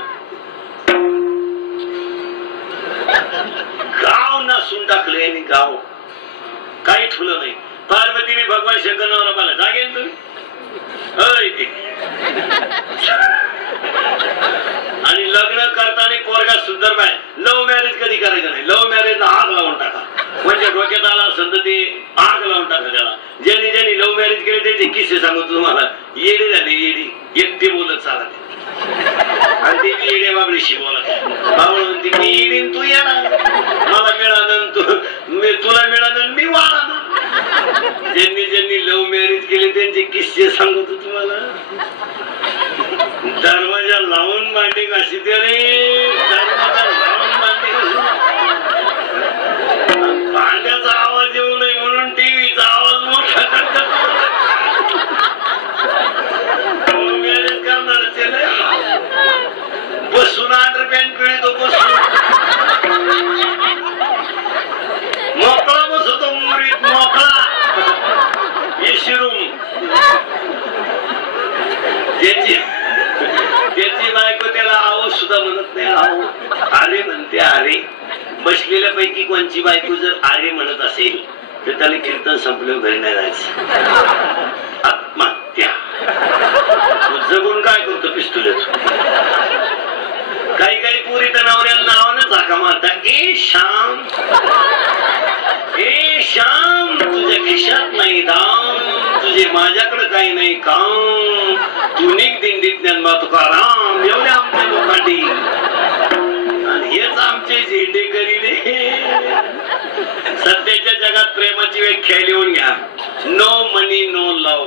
गाव नासून टाकले आणि गाव काही ठुलं नाही. पार्वतीने भगवान शंकररावला मला जागेल तुम्ही आणि लग्न करताना पोरगा सुंदर बाय. लव्ह मॅरेज कधी करायचं नाही. लव्ह मॅरेज आग लावून टाका, म्हणजे डोक्यात आला असेल तर ते आग लावून टाका त्याला. ज्यांनी ज्यांनी लव्ह मॅरेज केले त्याचे किस्से सांगतो तुम्हाला. येडी झाली येडी, एकटे बोलत चालत आणि ते येड्या बाबडीशी बोलत. बाबळ म्हणते मी येडीन तू येणार, मला मिळालं तुला मिळालं मी वाळा. ज्यांनी ज्यांनी लव्ह मॅरेज केले त्यांचे किस्से सांगतो तुम्हाला. दरवाजा लावून मांडी कशी तरी, दरवाजा लावून मांडी भांड्याचा आवाज येऊ नये म्हणून टीव्हीचा आवाज मोठा करतात. मॅरेज करणार बसून अंडरपॅन्ट पिळतो, बसून मोकळा बसतो मुरीत, मोकळा शिरूम. त्याची बायको त्याला आहो सुद्धा म्हणत नाही, आहो अरे म्हणते. अरे बसलेल्या पैकी कोणची बायको जर अरे म्हणत असेल तर त्याला कीर्तन संपल्यावर घरी नाही जायचं. आत्महत्या. जगून काय करतो पिस्तुल्याच. काही काही पुरी तर नवऱ्याला नावानं झाका मारता. ए श्याम, ए श्याम, तुझ्या खिशात नाही दाम, तुझे माझ्याकडे काही नाही काम, तू निघ दिंडीत ज्ञानबा तुकाराम. एवढे आमच्या लोकांनी. आणि हेच आमचे झेंडे करी रे. सध्याच्या जगात प्रेमाची व्याख्या लिहून घ्या. नो मनी नो लव्ह.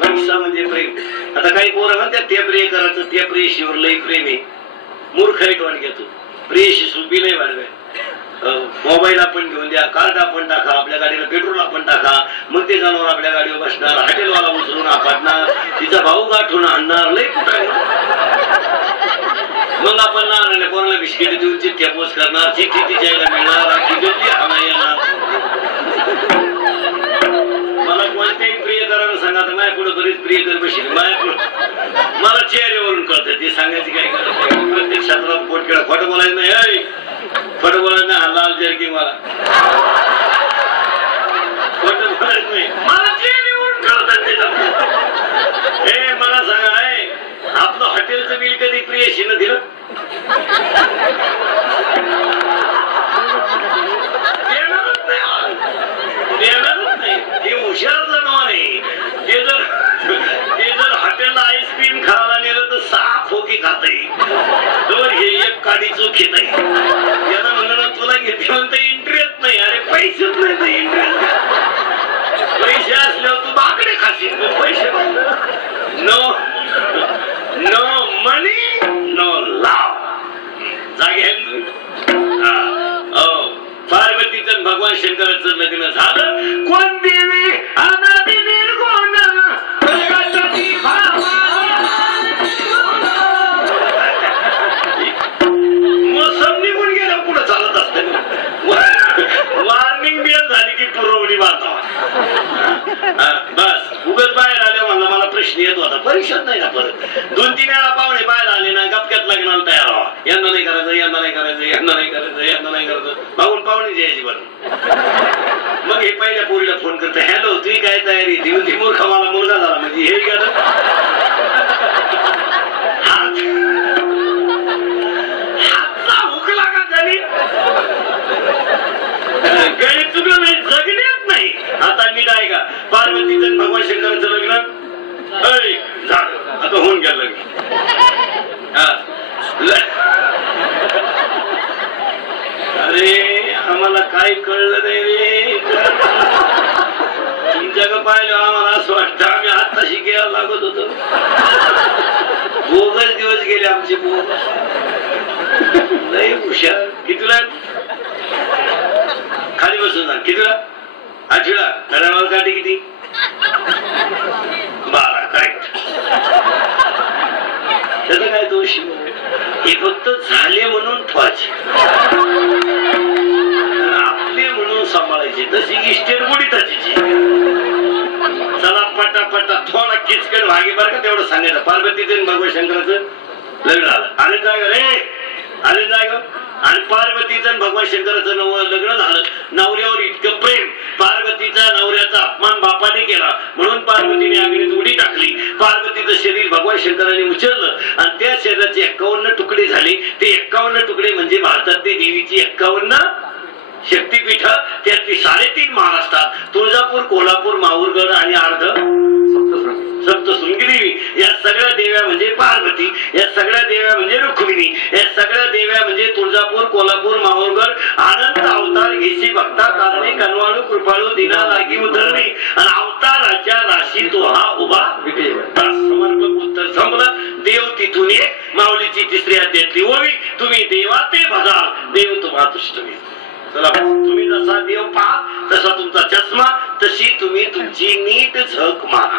पैसा म्हणजे प्रेम. आता काही पोरं म्हणतात ते प्रिय करायचं, त्या प्रेयशीवर लई प्रेम आहे. मूर्ख ऐटवान घेतो. प्रेयशी सुबी नाही वाढवाय. मोबाईल आपण घेऊन द्या, कार्ड आपण टाका, आपल्या गाडीला पेट्रोल आपण टाका, मग ते जनावर आपल्या गाडीवर बसणार, हॉटेलवाला उचलून आपटणार, तिचा भाऊ गाठून आणणार. लई कुठं आहे. मग आपण लहान कोणाला बिस्किट देऊन चिठ्ठ्या पोच करणार, चिठ्ठी तिच्याला मिळणार, आखी गल्ली आणा येणार. मला कोणत्याही प्रियकरानं सांगा तर माझ्या पुढे बरीच प्रियकर बसली. माझ्या पुढे मला चेहऱ्यावरून कळतं, ते सांगायची काय गरज नाही. प्रत्येक क्षेत्रात पोट केला. खोटं बोलायचं नाही, खोटं बोलायचं नाही. लाल जर्की मला खोटं बोलायचं नाही. मला चेहऱ्यावरून कळतं तिथं. हे मला सांगा, आपलं हॉटेलचं बिल कधी प्रियशीनं दिलं? देणारच नाही. ते हुशार जनावर आहे. ते जर हॉटेलला आईस्क्रीम खायला नेलं तर 6 खोकी खात. चुकीत आहे. याला म्हणलं तुला घेते म्हणता इंटरेस्ट नाही. अरे पैसेच नाही तर इंटरेस्ट. पैसे असल्यावर तू बाकडे खाशील. पैसे नो नो मनी नो लाव. जागे पार्वतीचं भगवान शंकराचं लग्न झालं. कोण देवी अनादी निर्गुण मोसम निघून गेलं पुढे चालत असतं. वॉर्निंग बेल झाली की पुरवणी बांधावा. बस उगाच बाहेर आल्या म्हणला मला प्रश्न येत होता. परीक्षाच नाही ना परत. 2-3 वेळा पाहुणे बाहेर आले ना गपक्यात लग्नाला तयार व्हा. यांना नाही करायचं, यांना नाही करायचं, यांना नाही करायचं, यांना नाही करायचं. भाऊन पाहुणे द्यायची बनून. मग हे पहिल्या पोरीला फोन करते. हॅलो तुझी काय तयारी? ती मूर्ख मला मुलगा झाला म्हणजे हे गेलं. हातचा हुकला का गणित? गणित चुकलं नाही, जगण्यात नाही. आता नीट आहे का? पार्वतीचं भगवान शंकराचं लग्न झालं. आता होऊन गेलं लग्न. अरे आम्हाला काही कळलं नाही रे. तुमच्याकडे पाहिलं आम्हाला असं वाटतं आम्ही आत्ताशी घ्यायला लागत होतो. बोगस दिवस गेले आमचे. बोगस नाही हुशार. कितीला खाली बसून जा. कितीला? 8ला. घड्याळावर काटे किती? 12. करेक्ट. त्याचा काय दोष? हे फक्त झाले म्हणून ठेवायचे, आपले म्हणून सांभाळायचे. तशी इस्टेट बुडीताची. चला पटापटा थोडा किचकट भागी बरं का तेवढं सांगायचं. पार्वतीचं भगवान शंकराचं लग्न झालं. आणि जाय रे आणि जाय ग. आणि पार्वतीचं भगवान शंकराचं लग्न झालं. नवऱ्यावर इतकं प्रेम. पार्वतीचा नवऱ्याचा अपमान बापाने केला म्हणून पार्वतीने अग्नीत उडी टाकली. पार्वतीचं शरीर भगवान शंकराने उचललं आणि त्या शरीराचे 51 तुकडे झाले. ते 51 तुकडे म्हणजे भारतातली देवीची 51 शक्तीपीठ. त्यातली 3.5 महाराष्ट्रात. तुळजापूर, कोल्हापूर, माहूरगड आणि अर्ध सप्तशृंगी देवी. या सगळ्या देव्या म्हणजे पार्वती. या सगळ्या देव्या म्हणजे रुक्मिणी. या सगळ्या देव्या म्हणजे तुळजापूर, कोल्हापूर, माहूरगड. अनंत अवतार घेशी भक्ता कारणे कनवाळू कृपाळू दिना लागी उधरणे. आणि अवताराच्या राशी तो हा उभा समर्पक. उत्तर संपलं. देव तिथून एक. माऊलीची 3री अध्यायातली ओवी. तुम्ही देवाते भजाल देव तुम्हा तुष्ट होईल. चला तुम्ही जसा देव पाहा तसा तुमचा चष्मा. तशी तुम्ही तुमची नीट झक मारा.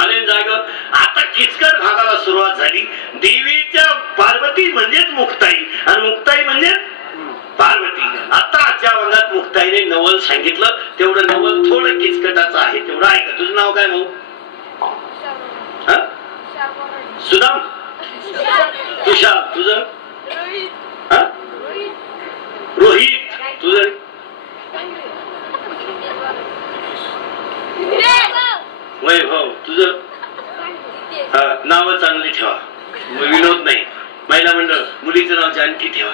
आले जाग. आता किचकट भागाला सुरुवात झाली. देवीच्या पार्वती म्हणजेच मुक्ताई आणि मुक्ताई म्हणजे पार्वती. आता आजच्या भागात मुक्ताईने नवल सांगितलं. तेवढं नवल थोडं किचकटाचं आहे. तेवढं ऐका. तुझं नाव काय भाऊ? सुदाम? तुषार? तुझं? रोहित? तुझं? वैभव? तुझं? नाव चांगली ठेवा. विनोद नाही. महिला मंडळ. मुलीचं नाव जानकी ठेवा.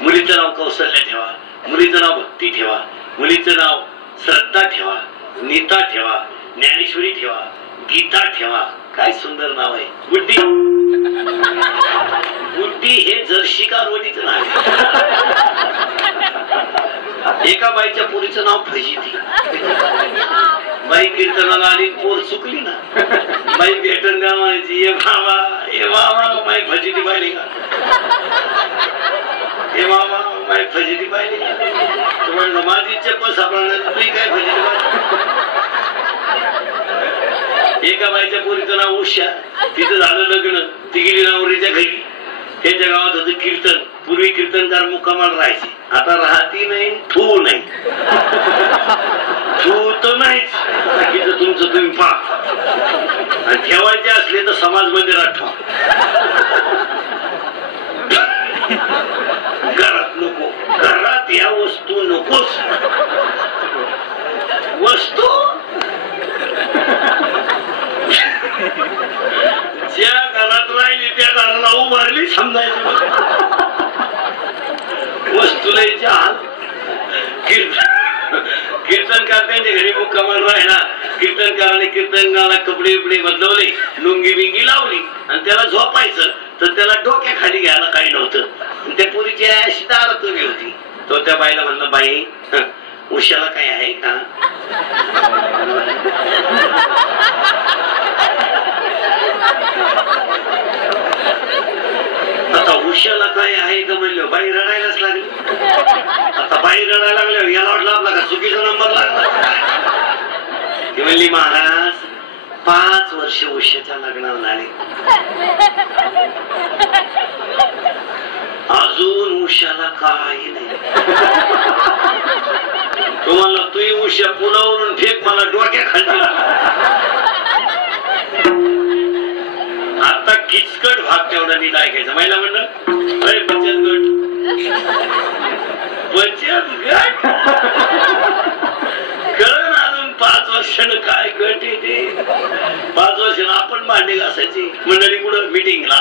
मुलीचं नाव कौशल्य ठेवा. मुलीचं नाव भक्ती ठेवा. मुलीचं नाव श्रद्धा ठेवा. नीता ठेवा. ज्ञानेश्वरी ठेवा. गीता ठेवा. काय सुंदर नाव आहे. गुड्डी. गुड्डी हे जर्शी का रोडीचं नाव. एका बाईच्या पोरीचं नाव फजिती. बाई कीर्तनाला आली. पोर चुकली ना. बाई भेटून का म्हणायची ये बाबा ये बाबा माई फजिती पाहिली का? हे बाबा माई फजिती पाहिली का? तुम्हाला माझी चप्पल सापडणार. तुम्ही काय फजिती पाहिली? एका बाईच्या पोरीचं नाव उषा. तिचं झालं लग्न. ती गेली नवरीच्या घरी. त्याच्या गावात होतं कीर्तन. पूर्वी कीर्तनकार मुक्कामाला राहायचे. आता राहती नाही. ठू नाही. ठू तर नाहीच. बाकीचं तुमचं तुम्ही पहा. आणि ठेवायचे असले तर समाज मंदिरात ठेवा. घरात नको. घरात या वस्तू नकोच. वस्तू ज्या घरात राहिली त्या घराला उभारली समजायची. वस्तूला हाल. कीर्तनकारत्यांच्या घरी मुक्कामाल राहिला. कीर्तनकाराने कीर्तनाला कपडे बिपडे बदलवले. लुंगी बिंगी लावली आणि त्याला झोपायचं. तर त्याला डोक्याखाली घ्यायला काही नव्हतं. त्या पुरीची अशी दारात उभी होती. तो त्या बाईला म्हणला, बाई उशाला काही आहे का? आता उशाला काय आहे का म्हणलं, बाई रडायलाच लागली. आता बाई रडायला लागल्यावर याला वाटलं आपला का चुकीचा नंबर लागला. ती म्हणली, महाराज 5 वर्ष उशाच्या लग्नाला झाले, अजून उशाला काही नाही. तुम्हाला तुही उशा पुलावरून फेक, मला डोक्या खाली. आता किचकट भाग तेवढा नीट ऐकायचा. महिला म्हणलं, अरे बचत गट कळण अजून 5 वर्षानं काय गट आहे ते. 5 वर्षानं आपण भांडे घासायची मंडळी कुठं मिटिंगला.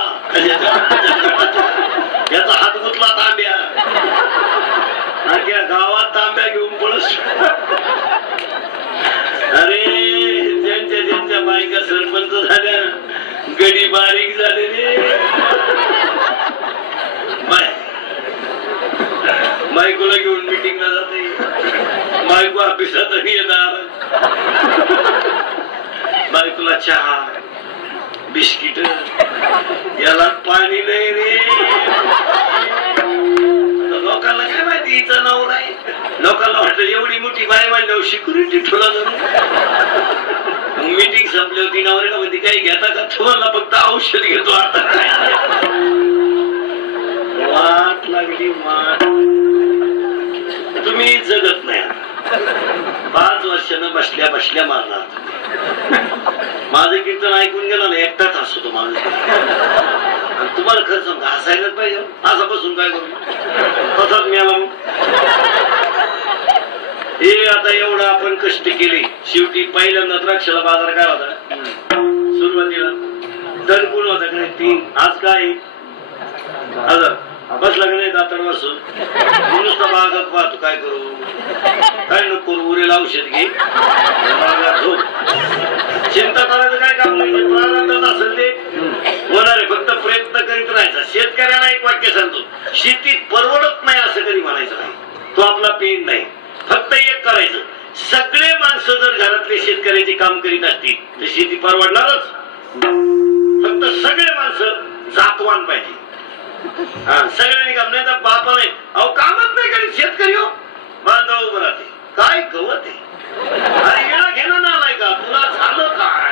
याचा हात गुतला तांब्या, गावात तांब्या घेऊन पळस. अरे ज्यांच्या बायका सरपंच झाल्या, गडी बारीक झाले रे. बायकोला घेऊन मिटिंगला जाते, बायको ऑफिसात येणार, बायकोला चहा बिस्किट, याला पाणी नाही रे. लोकांना काय माहिती हिचा नवरा आहे. लोकांना वाटलं एवढी मोठी बाय म्हणल्यावर सिक्युरिटी ठेवला जातो. मीटिंग संपली होती, नवऱ्याला म्हणते काही घेता का? तुम्हाला फक्त औषध घेतो. आता वाट लागली वाट. तुम्ही जगत नाही. 5 वर्षानं बसल्या बसल्या मारणार. माझं कीर्तन ऐकून गेला ना, एकटाच हसतो माणूस. तुम्हाला खर्च हसायलाच पाहिजे. असं बसून काय करू, तसाच मिळाला. हे आता एवढं आपण कष्ट केले, शेवटी पहिल्यांदा द्राक्षाला बाजार काय होता सुरुवातीला? दणकून होता का नाही 3. आज काय बसला का नाही दातड बसून. नुसतं बागात पाहतो, काय करू काय नको करू, उरेल औषध घे, बागात झोप. चिंता करायचं काय काम नाही. प्रारंभात असेल ते होणार आहे, फक्त प्रयत्न करीत राहायचा. शेतकऱ्याला एक वाक्य सांगतो, शेतीत परवडत नाही असं कधी म्हणायचं नाही. तो आपला पेन नाही. फक्त एक करायचं, सगळे माणसं जर घरातले शेतकऱ्याचे काम करीत असतील तर शेती परवडणारच. फक्त सगळे माणसं जातवान पाहिजे. सगळ्यांनी काम नाही तर बापा नाही. अहो कामच नाही करीत शेतकरी. हो बांधव उभं राहते, काय गवत आहे. अरे येणा घेणं ना नाही का, तुला झालं काय?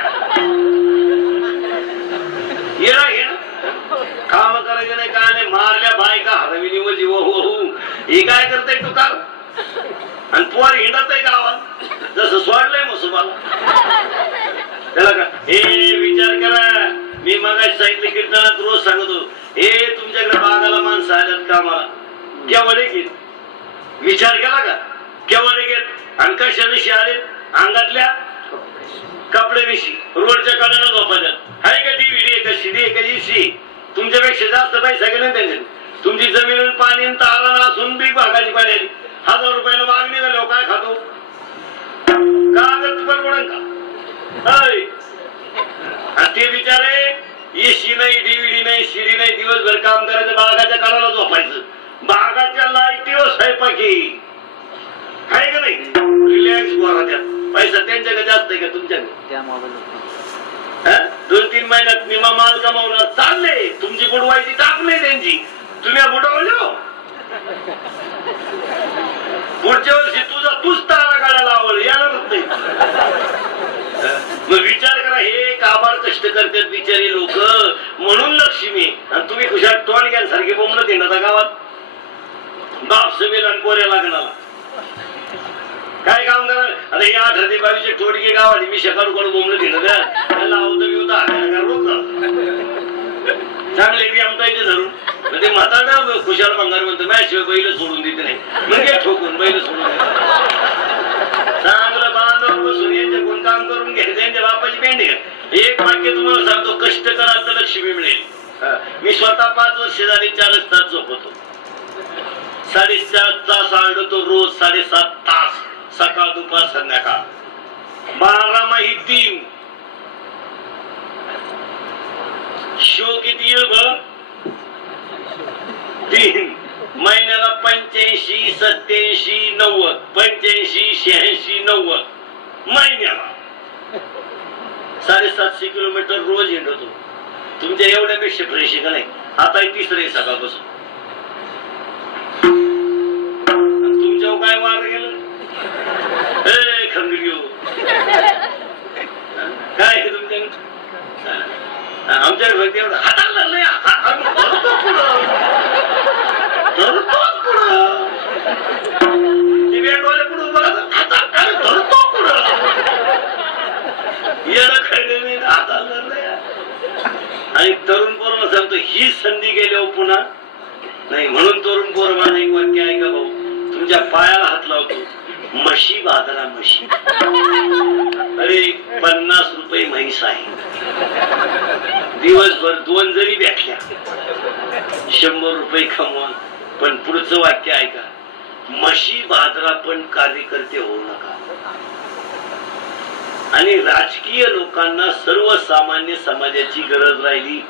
येणा घेणं काम करायचं नाही, काय नाही. मारल्या बायका हरविली व जीव हो. हे काय करताय तू काम? आणि पोर हिंडत आहे गावात जसं सोडलंय मसुबाला. त्याला का हे विचार करा. मी मगाशी सांगितलं कीर्तनात रोज सांगतो, हे तुमच्याकडे बागाला माणसं आल्यात कामाला, केवढे घेत विचार केला का? केवढे घेत आणि कशाविषयी आले? अंगातल्या कपड्याविषयी. रोडच्या कडेला झोपायच्यात. आहे का DVD आहे का CD आहे का EC? तुमच्यापेक्षा जास्त पैसा गेला त्यांनी. तुमची जमीन पाणी तारा असून बी भागाची पाणी आली. 1000 रुपयाला बाग निघालो, काय खातो? कागद परवडन का? ते बिचारे EC नाही, DVD नाही, CD नाही, दिवसभर काम करायचं, बागाच्या काळाला झोपायचं. बागाच्या लाईटीवर स्वयंपाकी आहे का नाही? रिलॅक्स गोरा. त्यात पैसा त्यांच्याकडे जास्त आहे का तुमच्याकडे? 2-3 महिन्यात निमा माल कमावणार चालले. तुमची बुडवायची ताक नाही त्यांची, तुम्ही बुडवलो. पुढच्या वर्षी तूच तारा काढायला आवड येणारच नाही. मग विचार करा, हे काबाड कष्ट करतात बिचारी लोक, म्हणून लक्ष्मी. आणि तुम्ही खुशाल टोणक्यांसारखे बोंबलत येणार गावात. बाप समेल आणि पोऱ्या लागणार काय काम करा. आता हे 18-22 टोडके गावात मी सकाळ कडून बोंबलत येणार. त्याला चांगले आमतायचे धरून ते म्हातारा खुशाल भंगार म्हणतो, माझ्याशिवाय बैल सोडून देते नाही. म्हणजे ठोकून बैल सोडून चांगलं बांधव बसून यांच्या कोण काम करून घ्यायचं. त्यांच्या बापाची पेंडी घ्या. एक वाक्य तुम्हाला सांगतो, कष्ट कराल तर लक्ष्मी मिळेल. मी स्वतः 5 वर्ष झाली 4च तास झोपतो. 4.5 तास आढळतो रोज. 7.5 तास सकाळ दुपार संध्याकाळ. 12 माही 3 शो किती येईल बघ. 3 महिन्याला 85 87 90 85 86 90 महिन्याला 750 किलोमीटर रोज हिंडतो. तुमच्या एवढ्यापेक्षा फ्रेश का नाही. आता तिसरे सकाळपासून तुमच्या काय वार गेलं खंगरी काय तुमच्या आमच्याकडे फक्त एवढं हाताला नाही पुढे पुढे धरतो पुढं येणं खरं नाही हाताला नाही. आणि तरुण पोरांना सांगतो ही संधी गेल्यावर पुन्हा नाही. म्हणून तरुण पोर माझं एक वाक्य आहे का भाऊ, तुमच्या पायाला हात लावतो, म्हशी बाजारा म्हशी. अरे 50 रुपये म्हैस आहे, दिवसभर 2 जरी भेटल्या 100 रुपये कमवा. पण पुढचं वाक्य आहे का, म्हशी बाजारा पण कार्यकर्ते होऊ नका. आणि राजकीय लोकांना सर्वसामान्य समाजाची गरज राहिली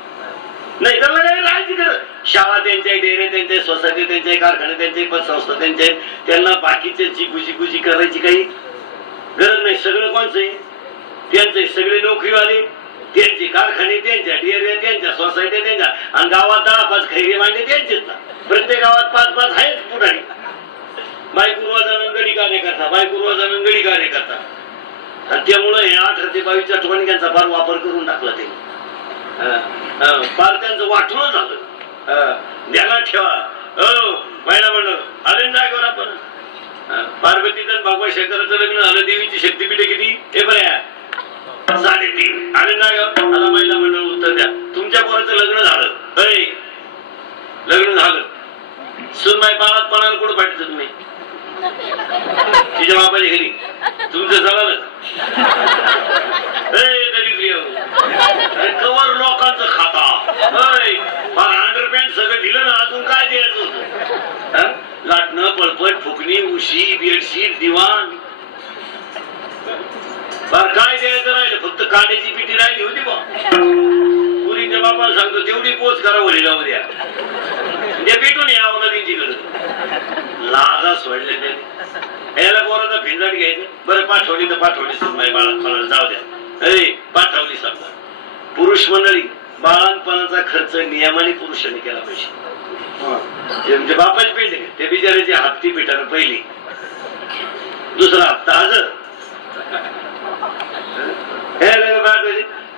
नाही. त्याला काही राहायची गरज. शाळा त्यांच्या, डेरे त्यांच्या, सोसायटी त्यांच्या, कारखाने त्यांचे, पतसंस्था त्यांच्या, त्यांना बाकीच्यांची गुजी करायची काही गरज नाही. सगळं कोणचं आहे त्यांचे, सगळे नोकरीवाले त्यांचे, कारखाने त्यांच्या, डेरे त्यांच्या, सोसायट्या त्यांच्या. आणि गावात 10-5 खैरे मांडे त्यांचेच ना. प्रत्येक गावात 5-5 आहेच पुढारी. बायकुर्वाजानं गडी कार्यकर्ता, बायकुर्वाजानं गडी कार्यकर्ता. आणि त्यामुळे हे 18 ते 22च्या टोणक्यांचा फार वापर करून टाकला ते. फार त्यांचं वाटलं झालं. ध्यानात ठेवा महिला मंडळ आले जागेवर. आपण पार्वतीचं भगवान शंकराचं लग्न झालं, देवीची शक्तीपीठे किती हे बऱ्या 3.5 आले जागेवर. आता महिला मंडळ उत्तर द्या. तुमच्या पोराचं लग्न झालं, लग्न झालं, सुनबाई बाळात पणाला कुठं पाठवत तुम्ही तिच्या बापाच्या घरी, तुमचं झालं कवर लोकांचं खाता अंडरपॅन्ट सगळं दिलं ना, अजून काय द्यायचं होतं. लाटणं, पळपट, फुकणी, उशी, बेडशीट, दिवाण, फार काय द्यायचं राहिलं. फक्त काड्याची पिटी राहिली होती बा. पुरीच्या बापाला सांगतो तेवढी पोच करा वडीला उद्या, ते पेटून यावं ना त्यांची गरज. लाजा सोडले त्याने. याला पोराचा भिंजाट घ्यायचं. बरं पाठवली तर पाठवली, सुनबाई बाळात जाऊ द्या. पाठवली समजा. पुरुष मंडळी बाळांपणाचा खर्च नियमाने पुरुषांनी केला पाहिजे. म्हणजे बापाची पेट आहे ते बिचाराची हप्ती पेटानं पहिली, दुसरा हप्ता हजर.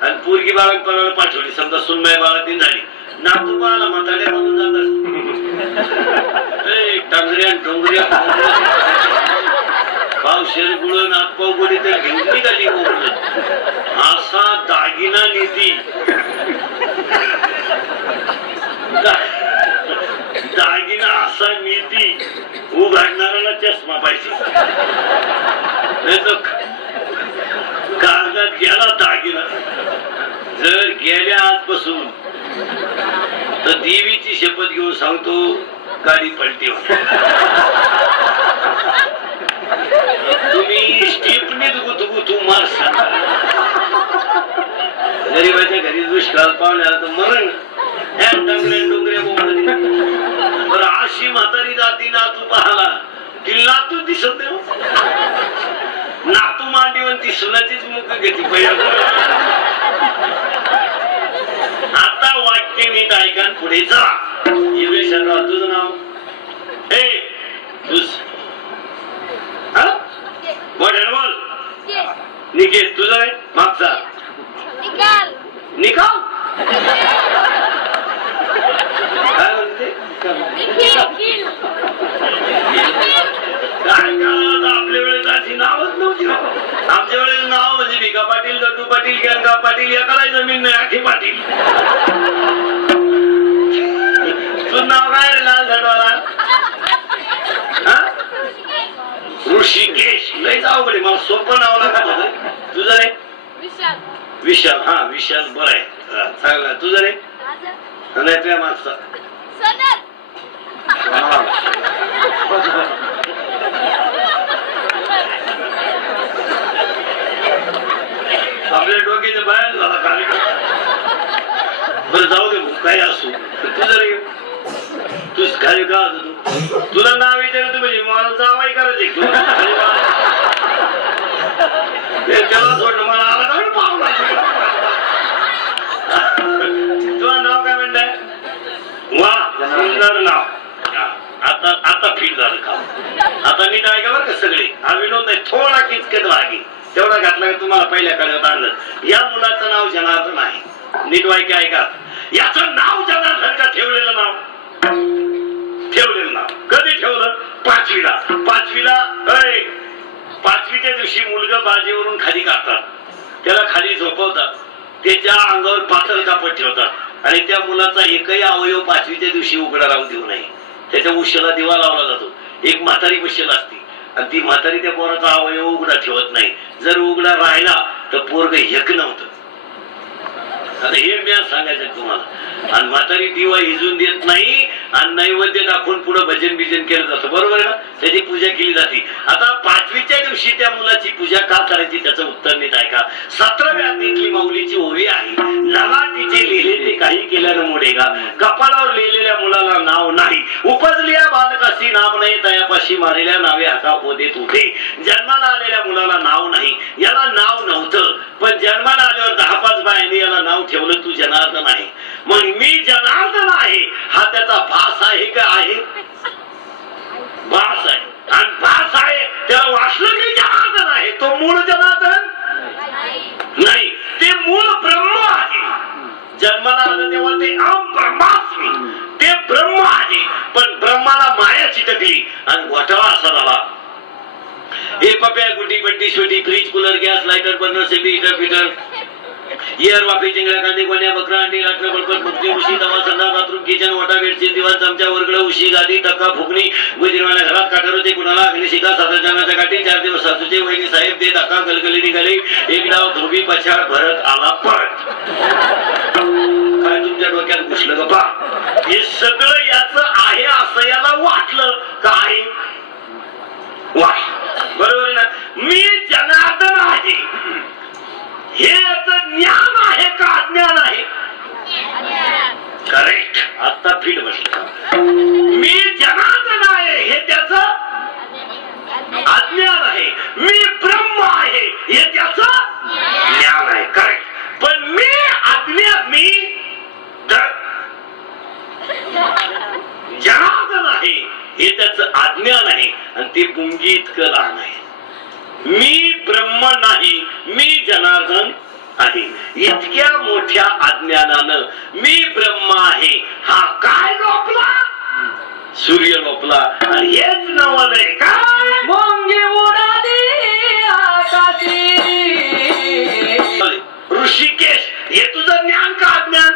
आणि पोरगी बाळांपणाला पाठवली समजा, सुनबाई बाळातीन झाली. नातू बाळाला म्हाताड्या म्हणून जातात. टांगऱ्या डोंगऱ्या पावशेर गुळ नागपाव गोडी तर घेऊन निघाली. असा दागिना नीती, दागिना असा नीती उघडणाऱ्याला चष्मा पाहिजे. नाही तर कागदात गेला दागिना. जर गेल्या आजपासून तर देवीची शपथ घेऊन सांगतो गाडी पलटी होते. तुम्ही स्टीपनीच गुतगुतू मारसा. गरीबाच्या घरी दुष्काळ पाहुण्याला तर मरण. डोंगऱ्या बरं अशी म्हातारी जाती नातू पाहाला, ती नातू दिसत नाही. नातू मांडीवर ती सुनाचीच मुख घेते पहिल्या. आता वाक्य नीट ऐका पुढे जा. योगेश्वरराव तुझं नाव बोल. निकेत तुझं आहे मागचा निकाल. काय म्हणते आपल्या वेळेस अशी नावच नव्हती. आमच्या वेळेस नाव म्हणजे भिका पाटील, दत्तू पाटील, गंगा पाटील, या कराय जमीन नाही आखी पाटील. तुझं नाव काय रे लाल झटवाला? ऋषिकेश. लय अवघड मला सोपं नाव लागत होतं. तुझं रे विशाल. हा विशाल बरं आहे, चांगला. तुझं रे नाही तुझ्या मागचा आपल्या डोक्याच्या बाहेर झाला कार्यक्रम. बरं जाऊ दे काय असू. तुझं रे तुझ तुला नाव विचारत म्हणजे मला जावाई करायचे त्याला सोडलं मला आला तर पाहुणा तुला नाव काय म्हणताय वा सुंदर नाव आता आता फिट झालं काम आता नीट ऐका बरं का सगळे हा विनोद नाही थोडा किचकत लागे तेवढा घातला की तुम्हाला पहिल्या काळात आणलं या मुलाचं नाव जनार्दन आहे नीट वाईक ऐका याचं नाव जनार्दन का ठेवलेलं नाव कधी ठेवलं पाचवीला पाचवीच्या दिवशी मुलगा बाजेवरून खाली काढतात त्याला खाली झोपवतात त्याच्या अंगावर पातळ कापड ठेवतात आणि त्या मुलाचा एकही अवयव पाचवीच्या दिवशी उघडा राहू देऊ नये त्याच्या उशाला दिवा लावला जातो एक म्हातारी बसेल असती आणि ती म्हातारी त्या पोराचा अवयव उघडा ठेवत नाही जर उघडा राहिला तर पोरग एक नव्हतं आता हे मी सांगायचं तुम्हाला आणि म्हातारी दिवा हिजून देत नाही आणि नैवेद्य दाखवून पुढे भजन बिजन केलं जातं बरोबर आहे ना त्याची पूजा केली जाते आता पाचवीच्या दिवशी त्या मुलाची पूजा का करायची त्याचं उत्तर नीट ऐका 17व्या अध्यायातली माऊलीची ओवी आहे ललाटीचे लिहिले ते काही केल्यानं मोडेगा कपाळावर लिहिलेल्या मुलाला नाव नाही उपजल्या बालकाशी नाव नाही तयापाशी मारलेल्या नावे हाका होदेत उठे जन्माला आलेल्या मुलाला नाव नाही याला नाव नव्हतं पण जन्माला आल्यावर 10-5 बायांनी याला नाव ठेवलं तू जनार्दन आहे मग मी जनार्दन आहे हा त्याचा भास आहे का आहे भास आहे आणि भास आहे त्याला वाचलं की जनार्दन आहे तो मूळ जनार्दन नाही ते मूळ ब्रह्म आहे जन्माला आलं तेव्हा ते ब्रह्मास्मी ते ब्रह्म आहे पण ब्रह्माला माया चिटकली आणि घोटाळा असा झाला हे पप्या गुटी बंटी छोटी fridge cooler gas lighter burner semi heater fitter air वाफे चिंगड्या कांदे कोण्या बकरा अंडी लाटणं बडकट मुक्ती उशी तवा संडा बाथरूम किचन वाटा बेडशीट दिवाण चमचा वरगड उशी गादी टक्का फुकणी गुजरवाण्या घरात काठर होते कुणाला अग्निशिका सातरजनाच्या काठी 4 दिवस सासूचे वहिनी साहेब ते धक्का गलगली निघाले एक डाव धोबी पछाड भरत आला परत काय तुमच्या डोक्यात घुसलं गप्पा हे सगळं याच आहे असं याला वाटलं काय बरोबर ना मी जनार्दन आहे हे याचं ज्ञान आहे का अज्ञान आहे करेक्ट आता फिट बसलं मी जनार्दन आहे हे त्याचं अज्ञान आहे मी ब्रह्म आहे हे त्याचं ज्ञान आहे करेक्ट पण मी अज्ञान मी जनार्दन आहे हे त्याचं अज्ञान आहे आणि ते पुंगी इतकं लहान आहे मी ब्रह्म नाही मी जनार्दन आहे इतक्या मोठ्या अज्ञानानं मी ब्रह्म आहे हा काय लोपला सूर्य लोपला आणि हेच नवलंय काय मुंगी उडाली आकाशी ऋषिकेश हे तुझं ज्ञान का अज्ञान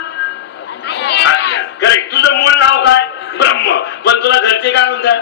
अज्ञान करेक्ट तुझं मूळ नाव काय ब्रह्म पण तुला घरचे काय म्हणतात